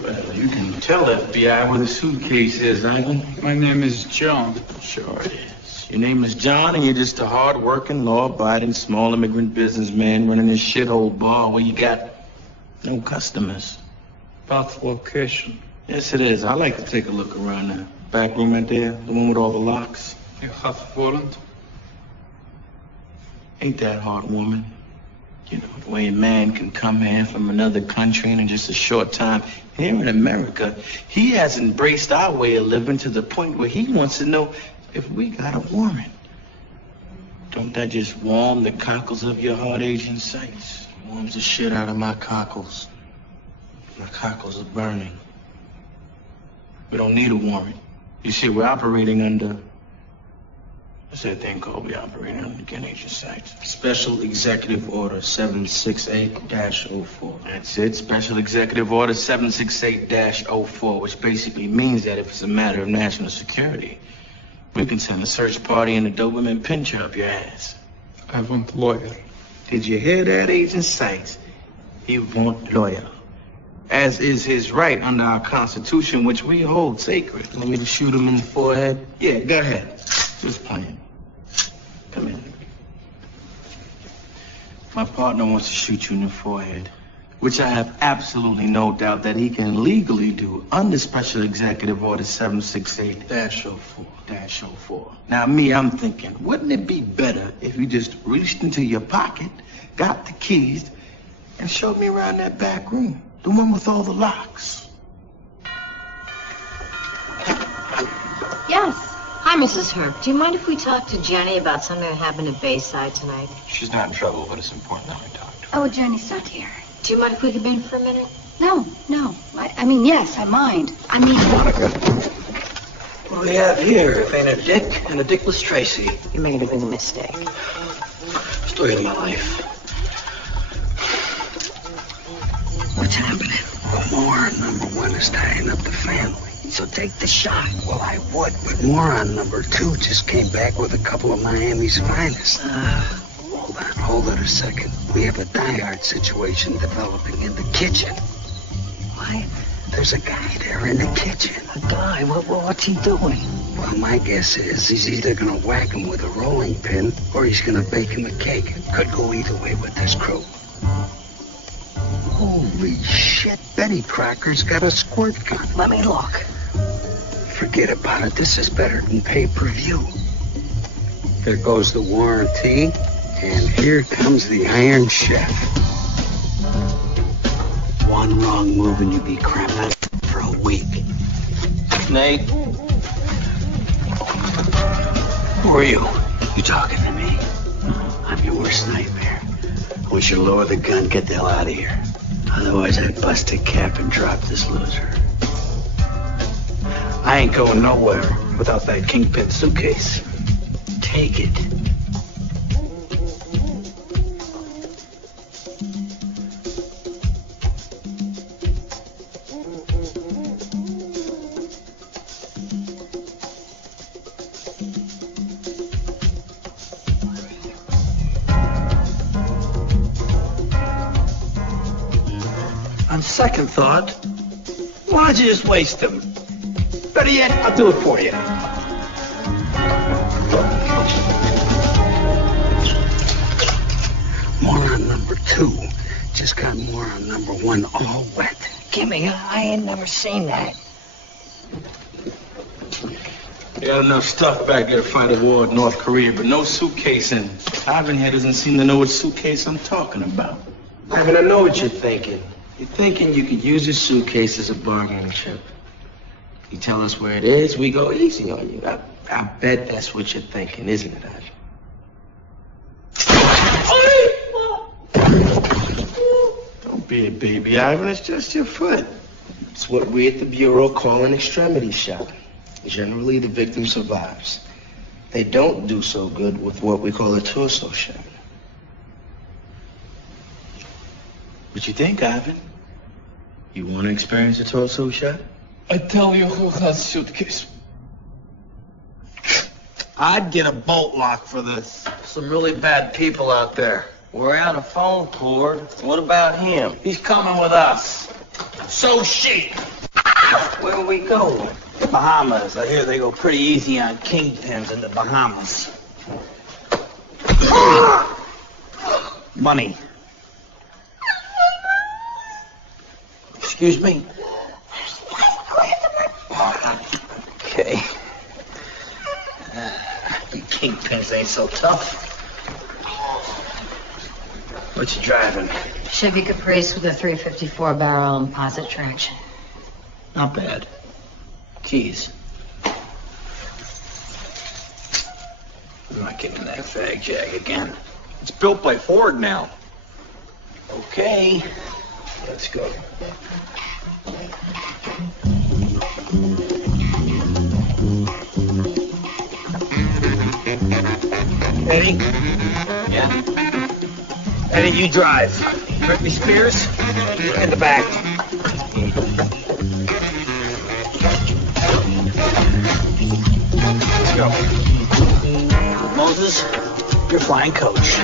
Well, you can tell FBI where the suitcase is, Ivan. My name is John. Sure it is. Your name is John, and you're just a hard-working, law-abiding, small immigrant businessman running this shithole bar where you got no customers. That location. Yes, it is. I like to take a look around the back room right there, the one with all the locks. You have a warrant? Ain't that hard, woman? You know, the way a man can come here from another country in just a short time. Here in America, he has embraced our way of living to the point where he wants to know if we got a warrant. Don't that just warm the cockles of your heart, Agent Sights? Warms the shit out of my cockles. My cockles are burning. We don't need a warrant. You see, we're operating under... What's that thing called we operating under again, Agent Sights? Special Executive Order 768-04. That's it, Special Executive Order 768-04, which basically means that if it's a matter of national security, we can send a search party and a Doberman pincher up your ass. I want lawyer. Did you hear that, Agent Sights? He want lawyer. As is his right under our Constitution, which we hold sacred. Want me to shoot him in the forehead? Yeah, go ahead. Just playing. Come in. My partner wants to shoot you in the forehead, which I have absolutely no doubt that he can legally do under Special Executive Order 768-04-04. Now, me, I'm thinking, wouldn't it be better if you just reached into your pocket, got the keys, and showed me around that back room, the one with all the locks? Yes. Hi, Mrs. Herb. Do you mind if we talk to Jenny about something that happened at Bayside tonight? She's not in trouble, but it's important that we talk to her. Oh, Jenny's not here. Do you mind if we come in for a minute? No. I mean, yes, I mind. I mean... What do we have here? If ain't a Dick and a Dickless Tracy. You're making a big mistake. Story of my life. What's happening? Moron number 1 is tying up the family. So take the shot. Well, I would, but moron number 2 just came back with a couple of Miami's finest. Hold it a second. We have a die-hard situation developing in the kitchen. What? There's a guy there in the kitchen. A guy? What's he doing? Well, my guess is he's either gonna whack him with a rolling pin or he's gonna bake him a cake. It could go either way with this crew. Holy shit, Betty Crocker's got a squirt gun. Let me look. Forget about it. This is better than pay-per-view. There goes the warranty, and here comes the Iron Chef. One wrong move and you'd be cramped out for a week. Nate? Who are you? You talking to me? I'm your worst nightmare. Once you lower the gun, get the hell out of here. Otherwise, I'd bust a cap and drop this loser. I ain't going nowhere without that kingpin suitcase. Take it. On second thought, why don't you just waste them? Better yet, I'll do it for you. Moron number 2 just got moron number 1 all wet. Gimme, I ain't never seen that. You got enough stuff back there to fight a war in North Korea, but no suitcase in. Ivan here doesn't seem to know what suitcase I'm talking about. Ivan, I know what you're thinking. You're thinking you could use this suitcase as a bargaining chip. You tell us where it is, we go easy on you. I bet that's what you're thinking, isn't it, Ivan? Don't be a baby, Ivan. It's just your foot. It's what we at the Bureau call an extremity shot. Generally, the victim survives. They don't do so good with what we call a torso shot. What you think, Ivan? You want to experience a torso shot? I tell you who has suitcase. I'd get a bolt lock for this. Some really bad people out there. We're out of phone cord. What about him? He's coming with us. So she. Where are we going? Bahamas. I hear they go pretty easy on kingpins in the Bahamas. Money. Excuse me? Okay. You kingpins ain't so tough. What you driving? Chevy Caprice with a 354 barrel and posit traction. Not bad. Keys. I'm not getting that fag jag again. It's built by Ford now. Okay. Let's go. Eddie? Yeah? Eddie, you drive. Britney Spears? In the back. Let's go. Moses, you're flying coach.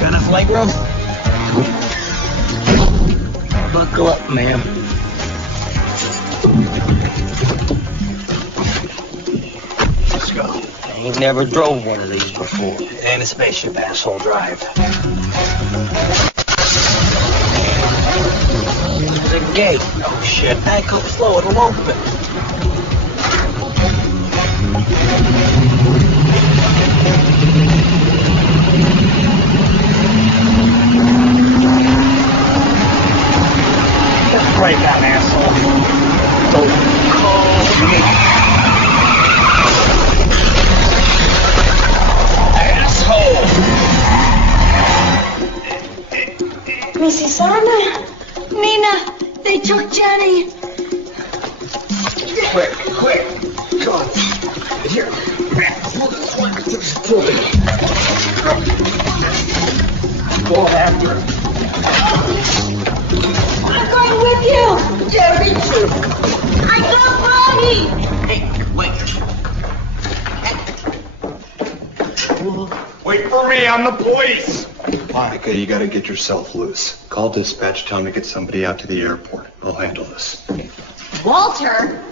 Got enough leg room? Buckle up, man. Jam. Let's go. I ain't never drove one of these before. And a spaceship, asshole, drive. There's a gate. Oh, shit. Back up slow, it'll open. Break out, asshole. Don't call me. Asshole. Mrs. Anna, Nina, they took Jenny. Quick. Come on. Here. Go after her. I'm going with you. Yeah, me too. I got Ronnie. Hey, wait. Wait for me, I'm the police! Micah, you gotta get yourself loose. Call dispatch, tell them to get somebody out to the airport. I'll handle this. Walter?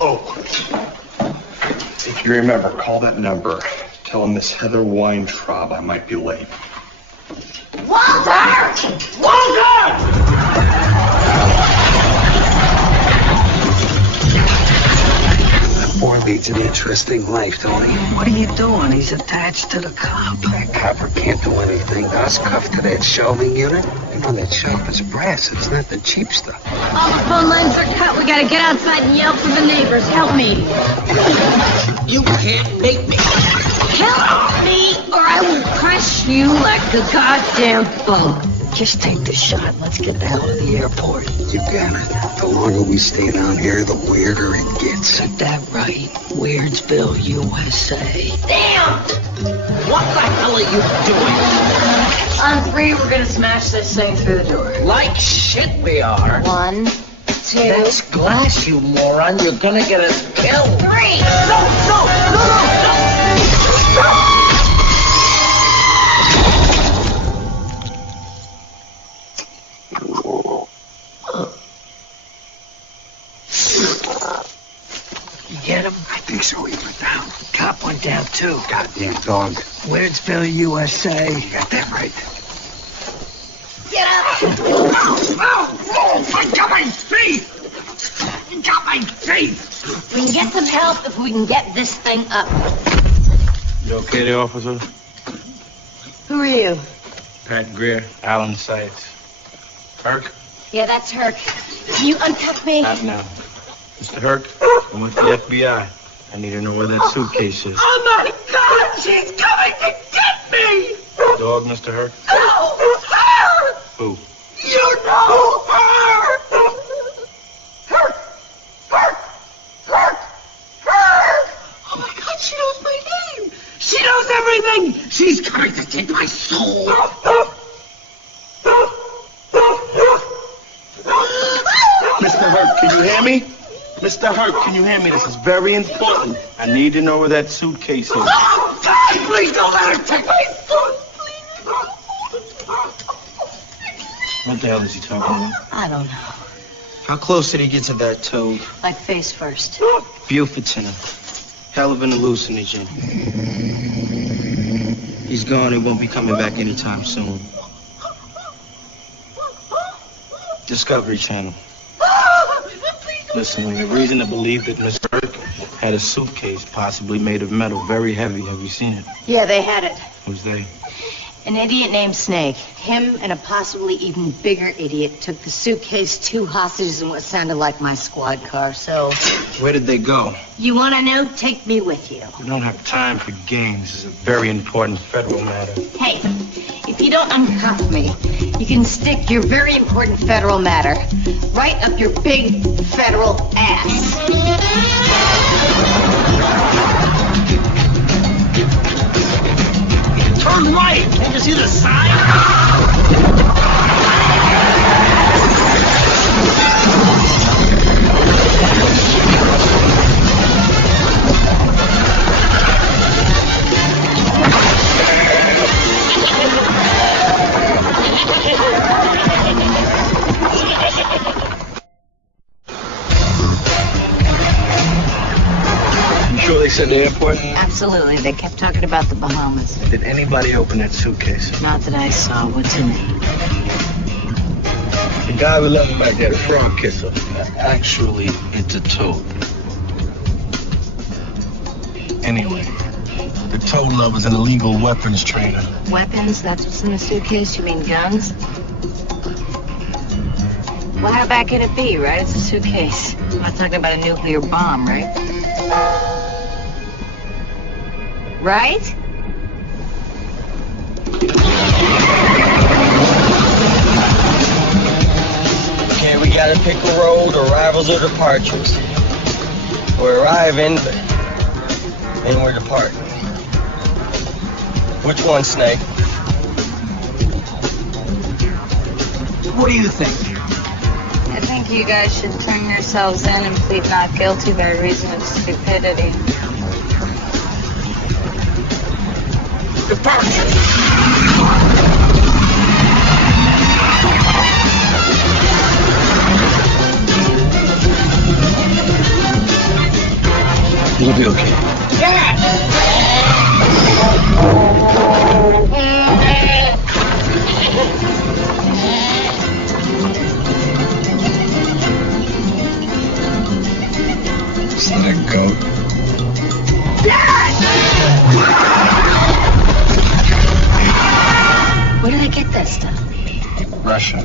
Oh. If you remember, call that number. Tell Miss Heather Weintraub I might be late. Walter! Walter! That boy leads an interesting life, don't he? What are you doing? He's attached to the cop. That copper can't do anything to us. Cuffed to that shelving unit. You know that shelf is brass. It's not the cheap stuff. All the phone lines are cut. We gotta get outside and yell for the neighbors. Help me. You can't make me. Help me, or I will crush you like a goddamn bug. Just take the shot. Let's get the hell to the airport. You got it. The longer we stay down here, the weirder it gets. Got that right. Weirdsville, USA. Damn! What the hell are you doing? On 3, we're gonna smash this thing through the door. Like shit we are. 1, 2. That's glass, you moron. You're gonna get us killed. 3. No! You get him? I think so. He went down. Cop went down, too. Goddamn dog. Weirdsville, USA. You got that right. Get up! I got my feet! I got my feet! We can get some help if we can get this thing up. You okay there, officer? Who are you? Pat Greer, Alan Sites. Herc? Yeah, that's Herc. Can you uncuff me? Not now. Mr. Herc, I'm with the FBI. I need to know where that suitcase is. Oh my God! She's coming to get me! Dog, Mr. Herc? No! Her! Who? You know her! Her! Oh my God, she knows my name! She knows everything! She's coming to take my soul! Mr. Herc, can you hear me? Mr. Herc, can you hear me? This is very important. I need to know where that suitcase is. Oh, God, please don't let her take my soul! What the hell is he talking about? I don't know. How close did he get to that toad? Like face first. Bufetin. Hell of an hallucinogen. He's gone and won't be coming back anytime soon. Discovery Channel. Listen, we have reason to believe that Miss Herc had a suitcase possibly made of metal, very heavy. Have you seen it? Yeah, they had it. Who's they? An idiot named Snake. Him and a possibly even bigger idiot took the suitcase, 2 hostages, and what sounded like my squad car, so... Where did they go? You want to know? Take me with you. We don't have time for games. This is a very important federal matter. Hey, if you don't uncuff me, you can stick your very important federal matter right up your big federal ass. Turn right! Can't you see the sign? they said the airport? Absolutely. They kept talking about the Bahamas. Did anybody open that suitcase? Not that I saw. What's in it? The guy we left back there, the frog kisser. Actually, it's a toad. Anyway, the toad lover's an illegal weapons trader. Weapons? That's what's in the suitcase? You mean guns? Well, how bad can it be, right? It's a suitcase. I'm not talking about a nuclear bomb, right? Right? Okay, we gotta pick a road, arrivals or departures. We're arriving, and we're departing. Which one, Snake? What do you think? I think you guys should turn yourselves in and plead not guilty by reason of stupidity. Departure! It'll be okay. Is that a goat? Where do they get that stuff? Russia.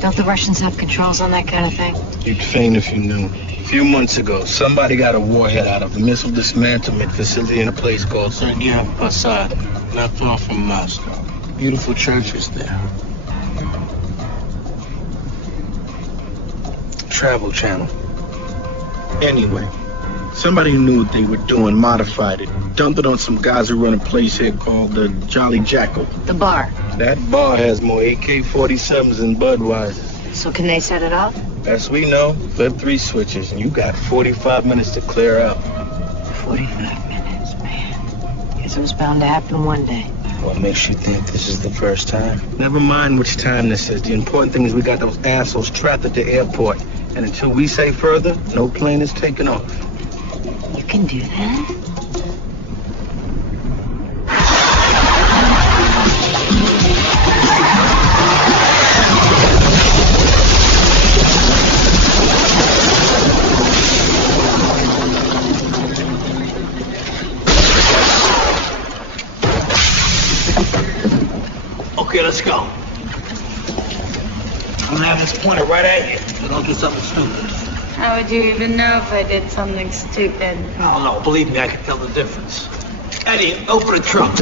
Don't the Russians have controls on that kind of thing? You'd faint if you knew. A few months ago, somebody got a warhead out of a missile dismantlement facility in a place called Sergei Posad, not far from Moscow. Beautiful churches there. Travel Channel. Anyway, somebody knew what they were doing, modified it, dumped it on some guys who run a place here called the Jolly Jackal. The bar. That bar has more AK-47s than Budweiser. So can they set it off? As we know, flip 3 switches, and you got 45 minutes to clear out. 45 minutes, man. Guess it was bound to happen one day. What makes you think this is the first time? Never mind which time this is. The important thing is we got those assholes trapped at the airport. And until we say further, no plane is taking off. You can do that? Okay, let's go. I'm gonna have this pointed right at you, so don't do something stupid. How would you even know if I did something stupid? Oh, no, believe me, I can tell the difference. Eddie, open the trunk.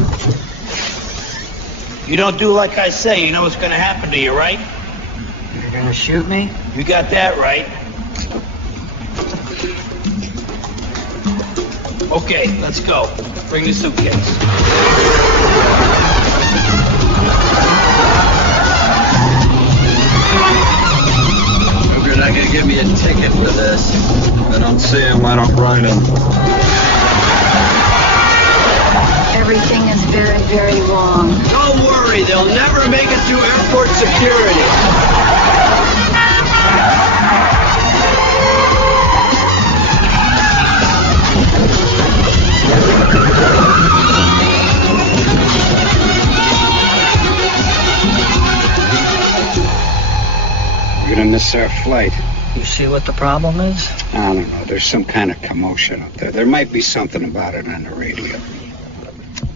You don't do like I say, you know what's gonna happen to you, right? You're gonna shoot me? You got that right. Okay, let's go. Bring the suitcase. You're not gonna give me a ticket for this. I don't see him, I don't write him. Everything is very, very wrong. Don't worry, they'll never make it through airport security. We're gonna miss our flight. You see what the problem is? I don't know. There's some kind of commotion up there. There might be something about it on the radio.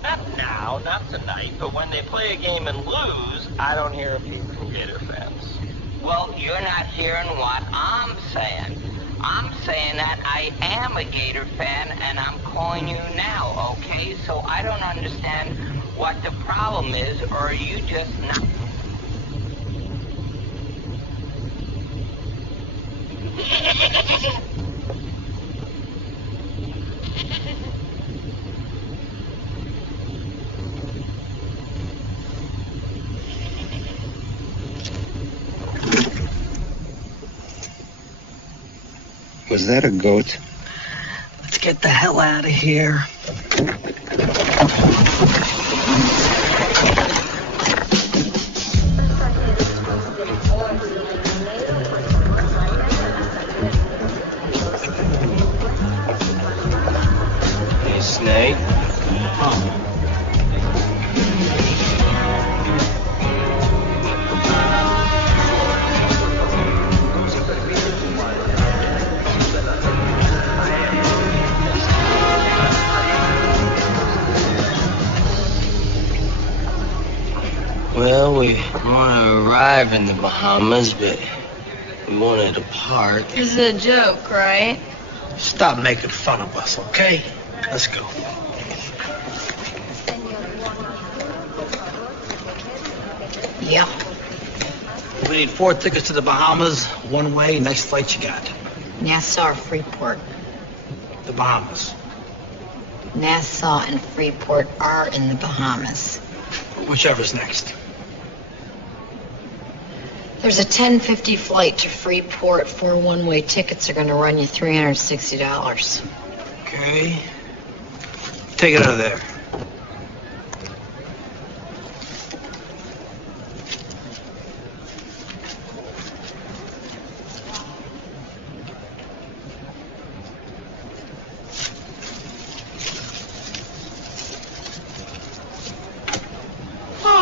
Not now, not tonight, but when they play a game and lose, I don't hear a peep from Gator fans. Well, you're not hearing what I'm saying. I'm saying that I am a Gator fan, and I'm calling you now, okay? So I don't understand what the problem is, or are you just not... Was that a goat? Let's get the hell out of here. Well, we want to arrive in the Bahamas, but we want to depart. This is a joke, right? Stop making fun of us, okay? Let's go. Yeah. We need 4 tickets to the Bahamas, one way, next flight you got. Nassau or Freeport? The Bahamas. Nassau and Freeport are in the Bahamas. Whichever's next. There's a 10:50 flight to Freeport. 4 one-way tickets are going to run you $360. Okay. Take it out of there.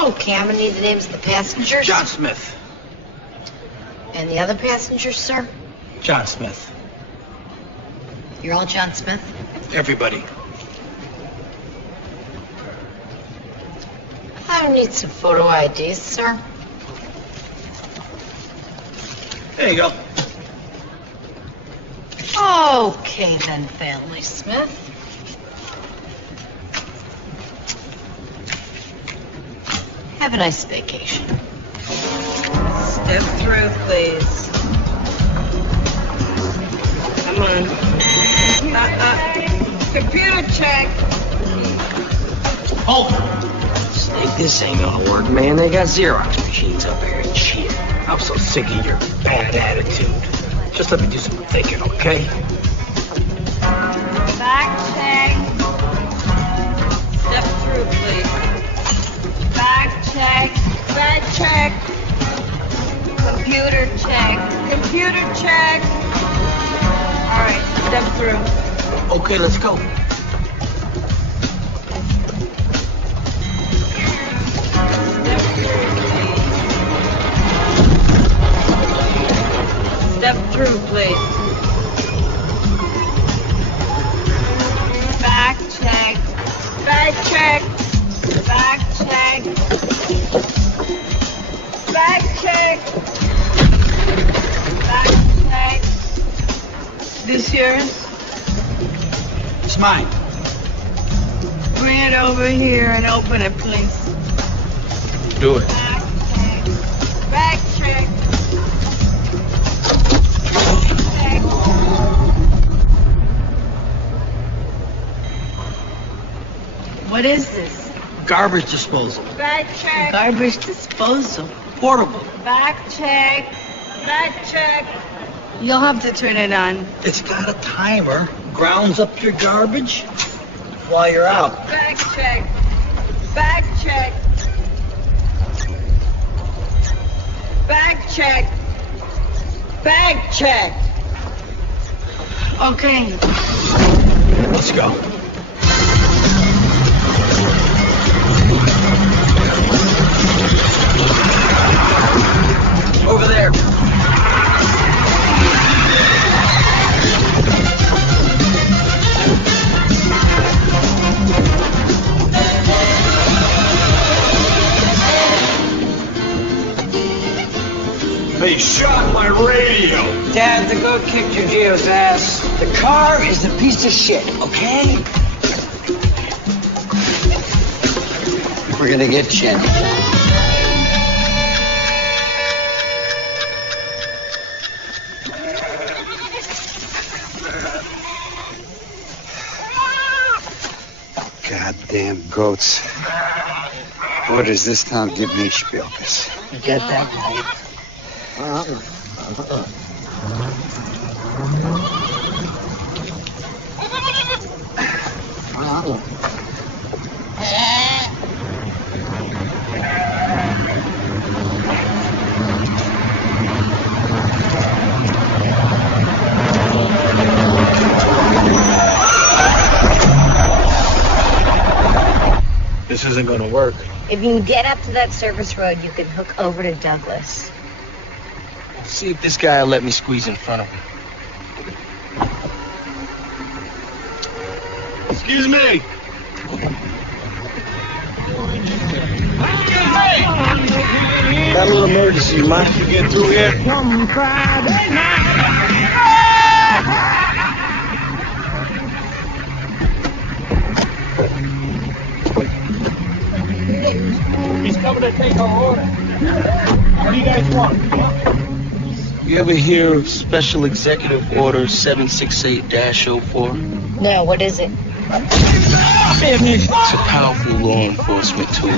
Okay, I'm going to need the names of the passengers. John Smith. And the other passengers, sir? John Smith. You're all John Smith? Everybody. I need some photo IDs, sir. There you go. Okay, then, Family Smith. Have a nice vacation. Step through, please. Come on. Computer check. Hold. Snake, this ain't gonna work, man. They got Xerox machines up here and shit. I'm so sick of your bad attitude. Just let me do some thinking, okay? Back check. Step through, please. Back check. Back check. Computer check. Computer check. All right, step through. Okay, let's go. Step through, please. Back check. Back check. Back check. Back check. Back check. This yours? It's mine. Bring it over here and open it, please. Do it. Back check. What is this? Garbage disposal. Back check. Garbage disposal. Portable. Back check. Back check. You'll have to turn it on. It's got a timer. Grounds up your garbage while you're out. Back check. Back check. Back check. Back check. Okay. Let's go. Over there. They shot my radio. Dad, the goat kicked your Geo's ass. The car is a piece of shit, okay? We're gonna get Jenny. Goddamn goats. What does this town give me, Spielkas? You get that right. This isn't gonna work. If you get up to that service road, you can hook over to Douglas. See if this guy will let me squeeze in front of him. Excuse me. Got a little emergency. You mind if you get through here? Come Friday night. He's coming to take our order. What do you guys want? You ever hear of Special Executive Order 768-04? No, what is it? It's a powerful law enforcement tool.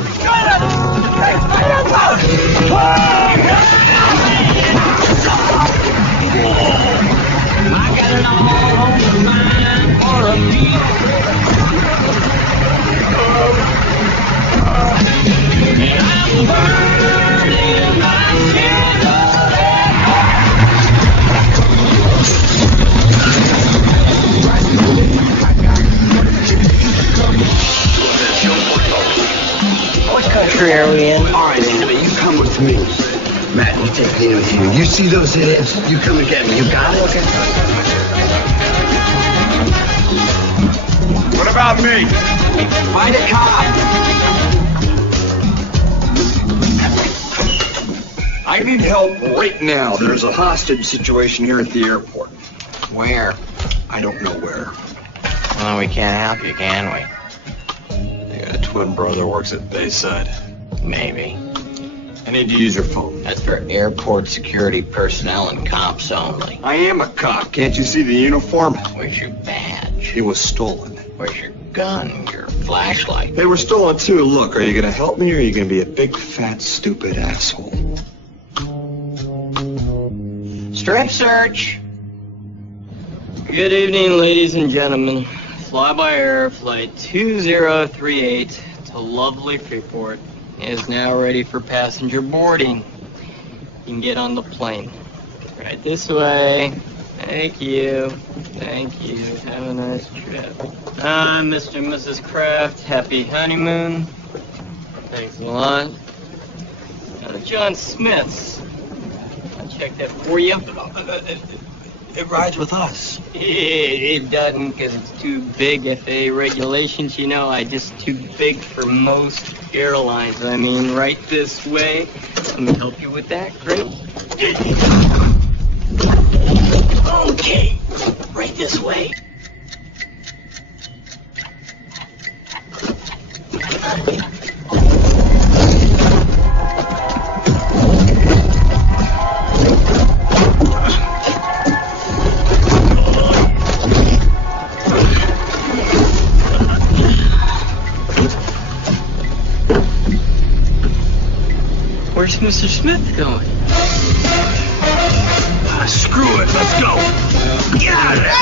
What country are we in? All right, anyway, you come with me. Matt, you take me with you. You see those idiots? You come and get me. You got it? Okay. What about me? Find a cop. I need help right now. There's a hostage situation here at the airport. Where? I don't know where. Well, we can't help you, can we? Your twin brother works at Bayside. Maybe. I need to use your phone. That's for airport security personnel and cops only. I am a cop. Can't you see the uniform? Where's your badge? It was stolen. Where's your gun? Your flashlight? They were stolen too. Look, are you going to help me or are you going to be a big, fat, stupid asshole? Strip search. Good evening, ladies and gentlemen. Fly-by-air flight 2038 to lovely Freeport is now ready for passenger boarding. You can get on the plane. Right this way. Thank you. Thank you. Have a nice trip. Mr. and Mrs. Kraft, happy honeymoon. Thanks a lot. John Smith's. I'll check that for you. It rides with us. It doesn't because it's too big FAA regulations. You know, just too big for most airlines. I mean, right this way. Let me help you with that. Great. Okay, right this way. Where's Mr. Smith going? Screw it, let's go. Get out of there.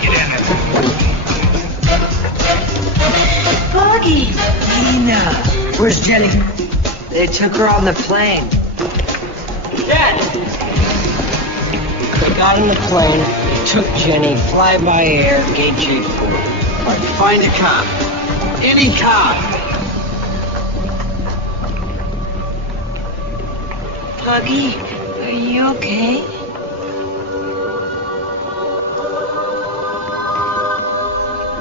Get in there. Buggy. Nina, where's Jenny? They took her on the plane. Dad! They got in the plane, they took Jenny, fly-by-air, gate chase for her. Find a cop. Any cop. Buggy, are you okay?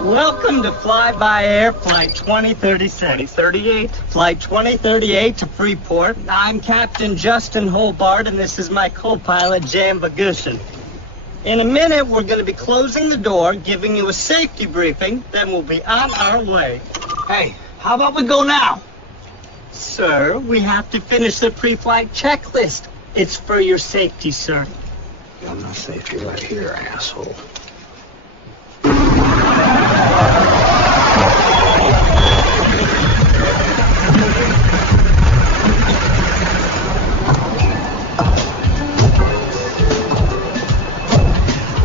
Welcome to Fly-by-Air Flight 2038. Flight 2038 to Freeport. I'm Captain Justin Hobart, and this is my co-pilot, Jan Bagushin. In a minute, we're going to be closing the door, giving you a safety briefing, then we'll be on our way. Hey, how about we go now? Sir, we have to finish the pre-flight checklist. It's for your safety, sir. Got my safety right here, asshole.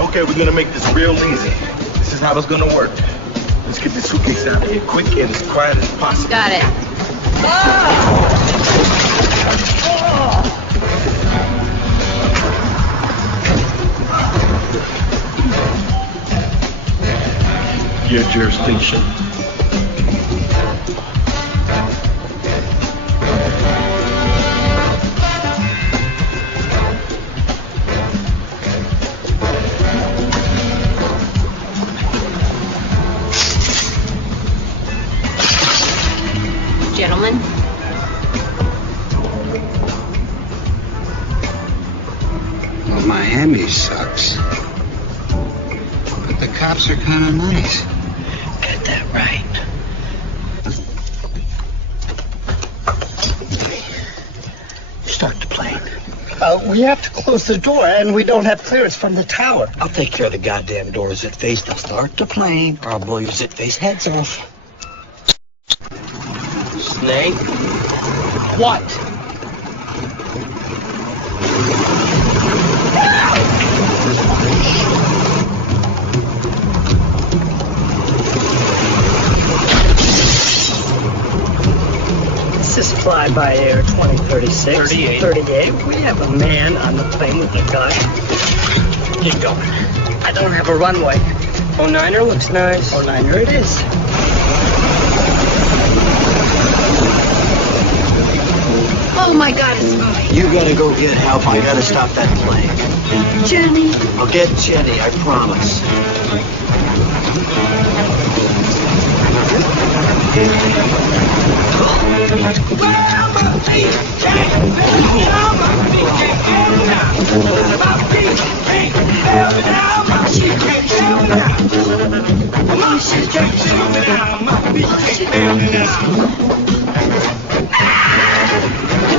Okay, we're gonna make this real easy. This is how it's gonna work. Let's get this suitcase out of here quick and as quiet as possible. Got it. Your jurisdiction. Well, Miami sucks. But the cops are kind of nice. Get that right. Start the plane. We have to close the door, and we don't have clearance from the tower. I'll take care of the goddamn doors that face. Now start the plane, or I'll blow your zit face heads off. Snake? What? This is fly-by-air 2036. 38. We have a man on the plane with a gun. Keep going. I don't have a runway. 09er looks nice. 09er it is. Oh my God, it's moving. You gotta go get help. I gotta stop that plane. Jenny. I'll get Jenny, I promise.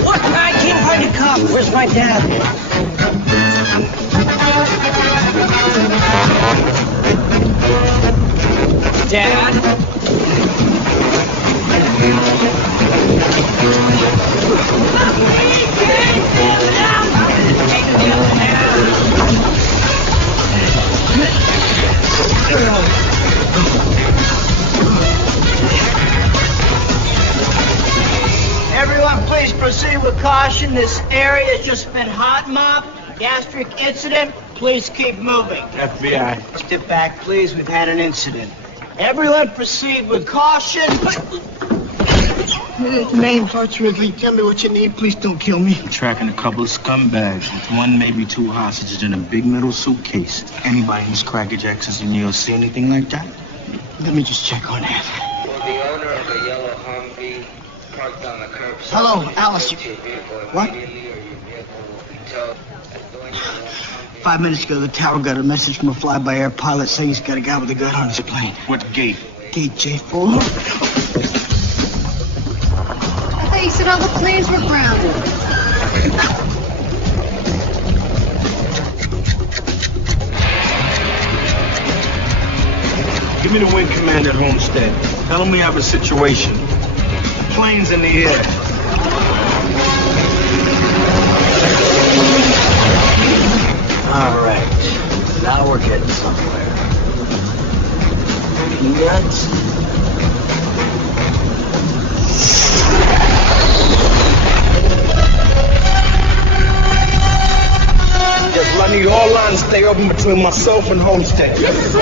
What? I can't find a cop. Where's my dad? Dad? Everyone, please proceed with caution. This area has just been hot mobbed. Gastric incident. Please keep moving. FBI. Step back, please. We've had an incident. Everyone, proceed with caution. Name, fortunately. Tell me what you need. Please don't kill me. I'm tracking a couple of scumbags with one, maybe two hostages in a big metal suitcase. Anybody who's Cracker Jackson's in New York see anything like that? Let me just check on that. The owner of the yellow Humvee parked on the curbside. Hello, Alice. What? 5 minutes ago, the tower got a message from a fly-by-air pilot saying he's got a guy with a gun on his plane. What gate? Gate J4. I thought you said all the planes were grounded. Give me the wing command at Homestead. Tell them we have a situation. Planes in the air. All right. Now we're getting somewhere. Nuts. Just let me all lines stay open between myself and Homestead. Yes, sir!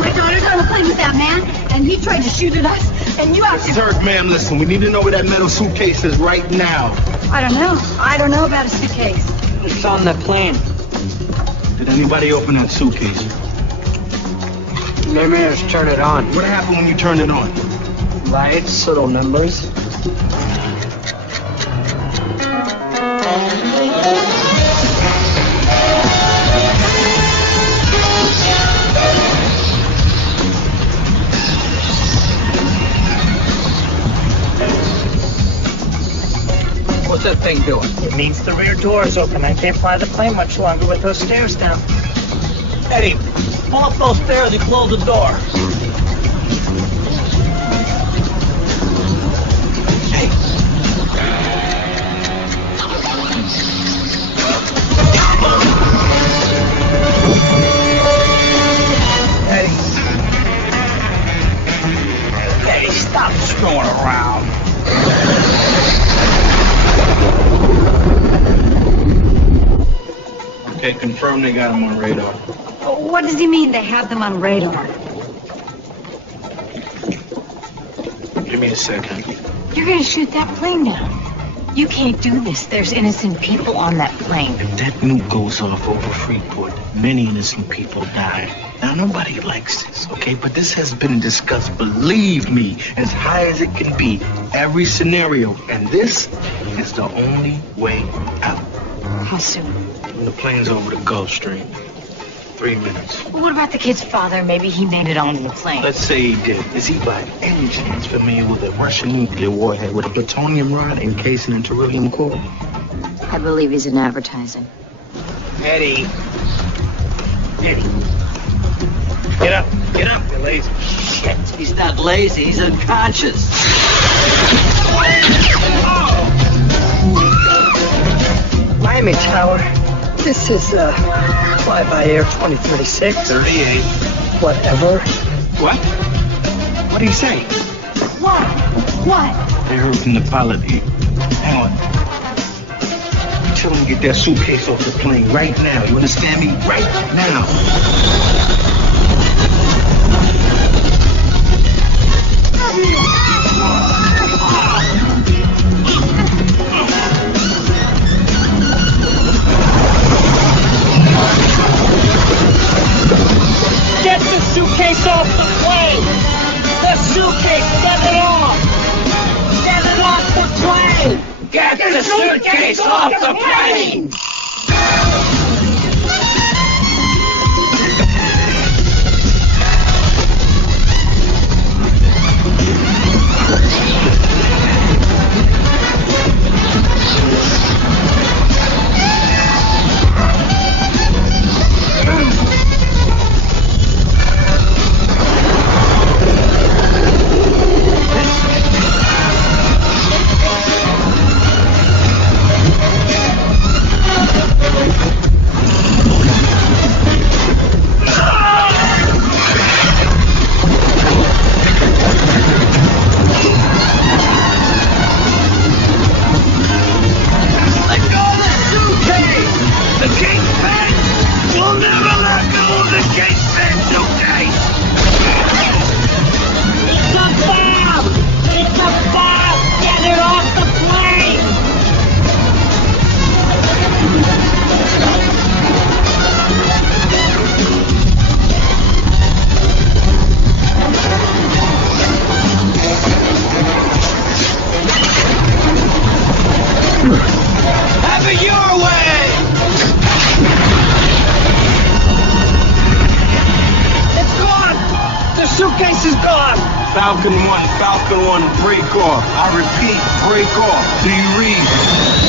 My daughter's on the plane with that man, and he tried to shoot at us, and you actually... Sir, ma'am, listen, we need to know where that metal suitcase is right now. I don't know. I don't know about a suitcase. It's on the plane. Did anybody open that suitcase? Maybe just turn it on. What happened when you turned it on? Lights, little numbers. What's that thing doing? It means the rear door is open. I can't fly the plane much longer with those stairs down. Eddie, pull up those stairs and close the door. Hey. Eddie, stop screwing around. Okay, confirm they got him on radar. What does he mean they have them on radar? Give me a second. You're gonna shoot that plane down. You can't do this. There's innocent people on that plane. If that nuke goes off over Freeport, many innocent people die. Now, nobody likes this, okay? But this has been discussed, believe me, as high as it can be. Every scenario. And this is the only way out. How soon? When the plane's over the Gulf Stream. 3 minutes. Well, what about the kid's father? Maybe he made it onto the plane. Let's say he did. Is he by any chance familiar with a Russian nuclear warhead with a plutonium rod encased in beryllium core? I believe he's in advertising. Eddie. Eddie. Get up. Get up, you lazy. Shit, he's not lazy, he's unconscious. Miami Tower. This is fly-by-air 2036. 38. Whatever. What? What did he say? What? What? I heard from the pilot. Hang on. Tell him to get that suitcase off the plane right now. You understand me? Right now. Get the suitcase off the plane! The suitcase! Get it off! Get it off the plane! Get the suitcase off the plane! Have it your way! It's gone! The suitcase is gone! Falcon 1, break off. I repeat, break off. Do you read?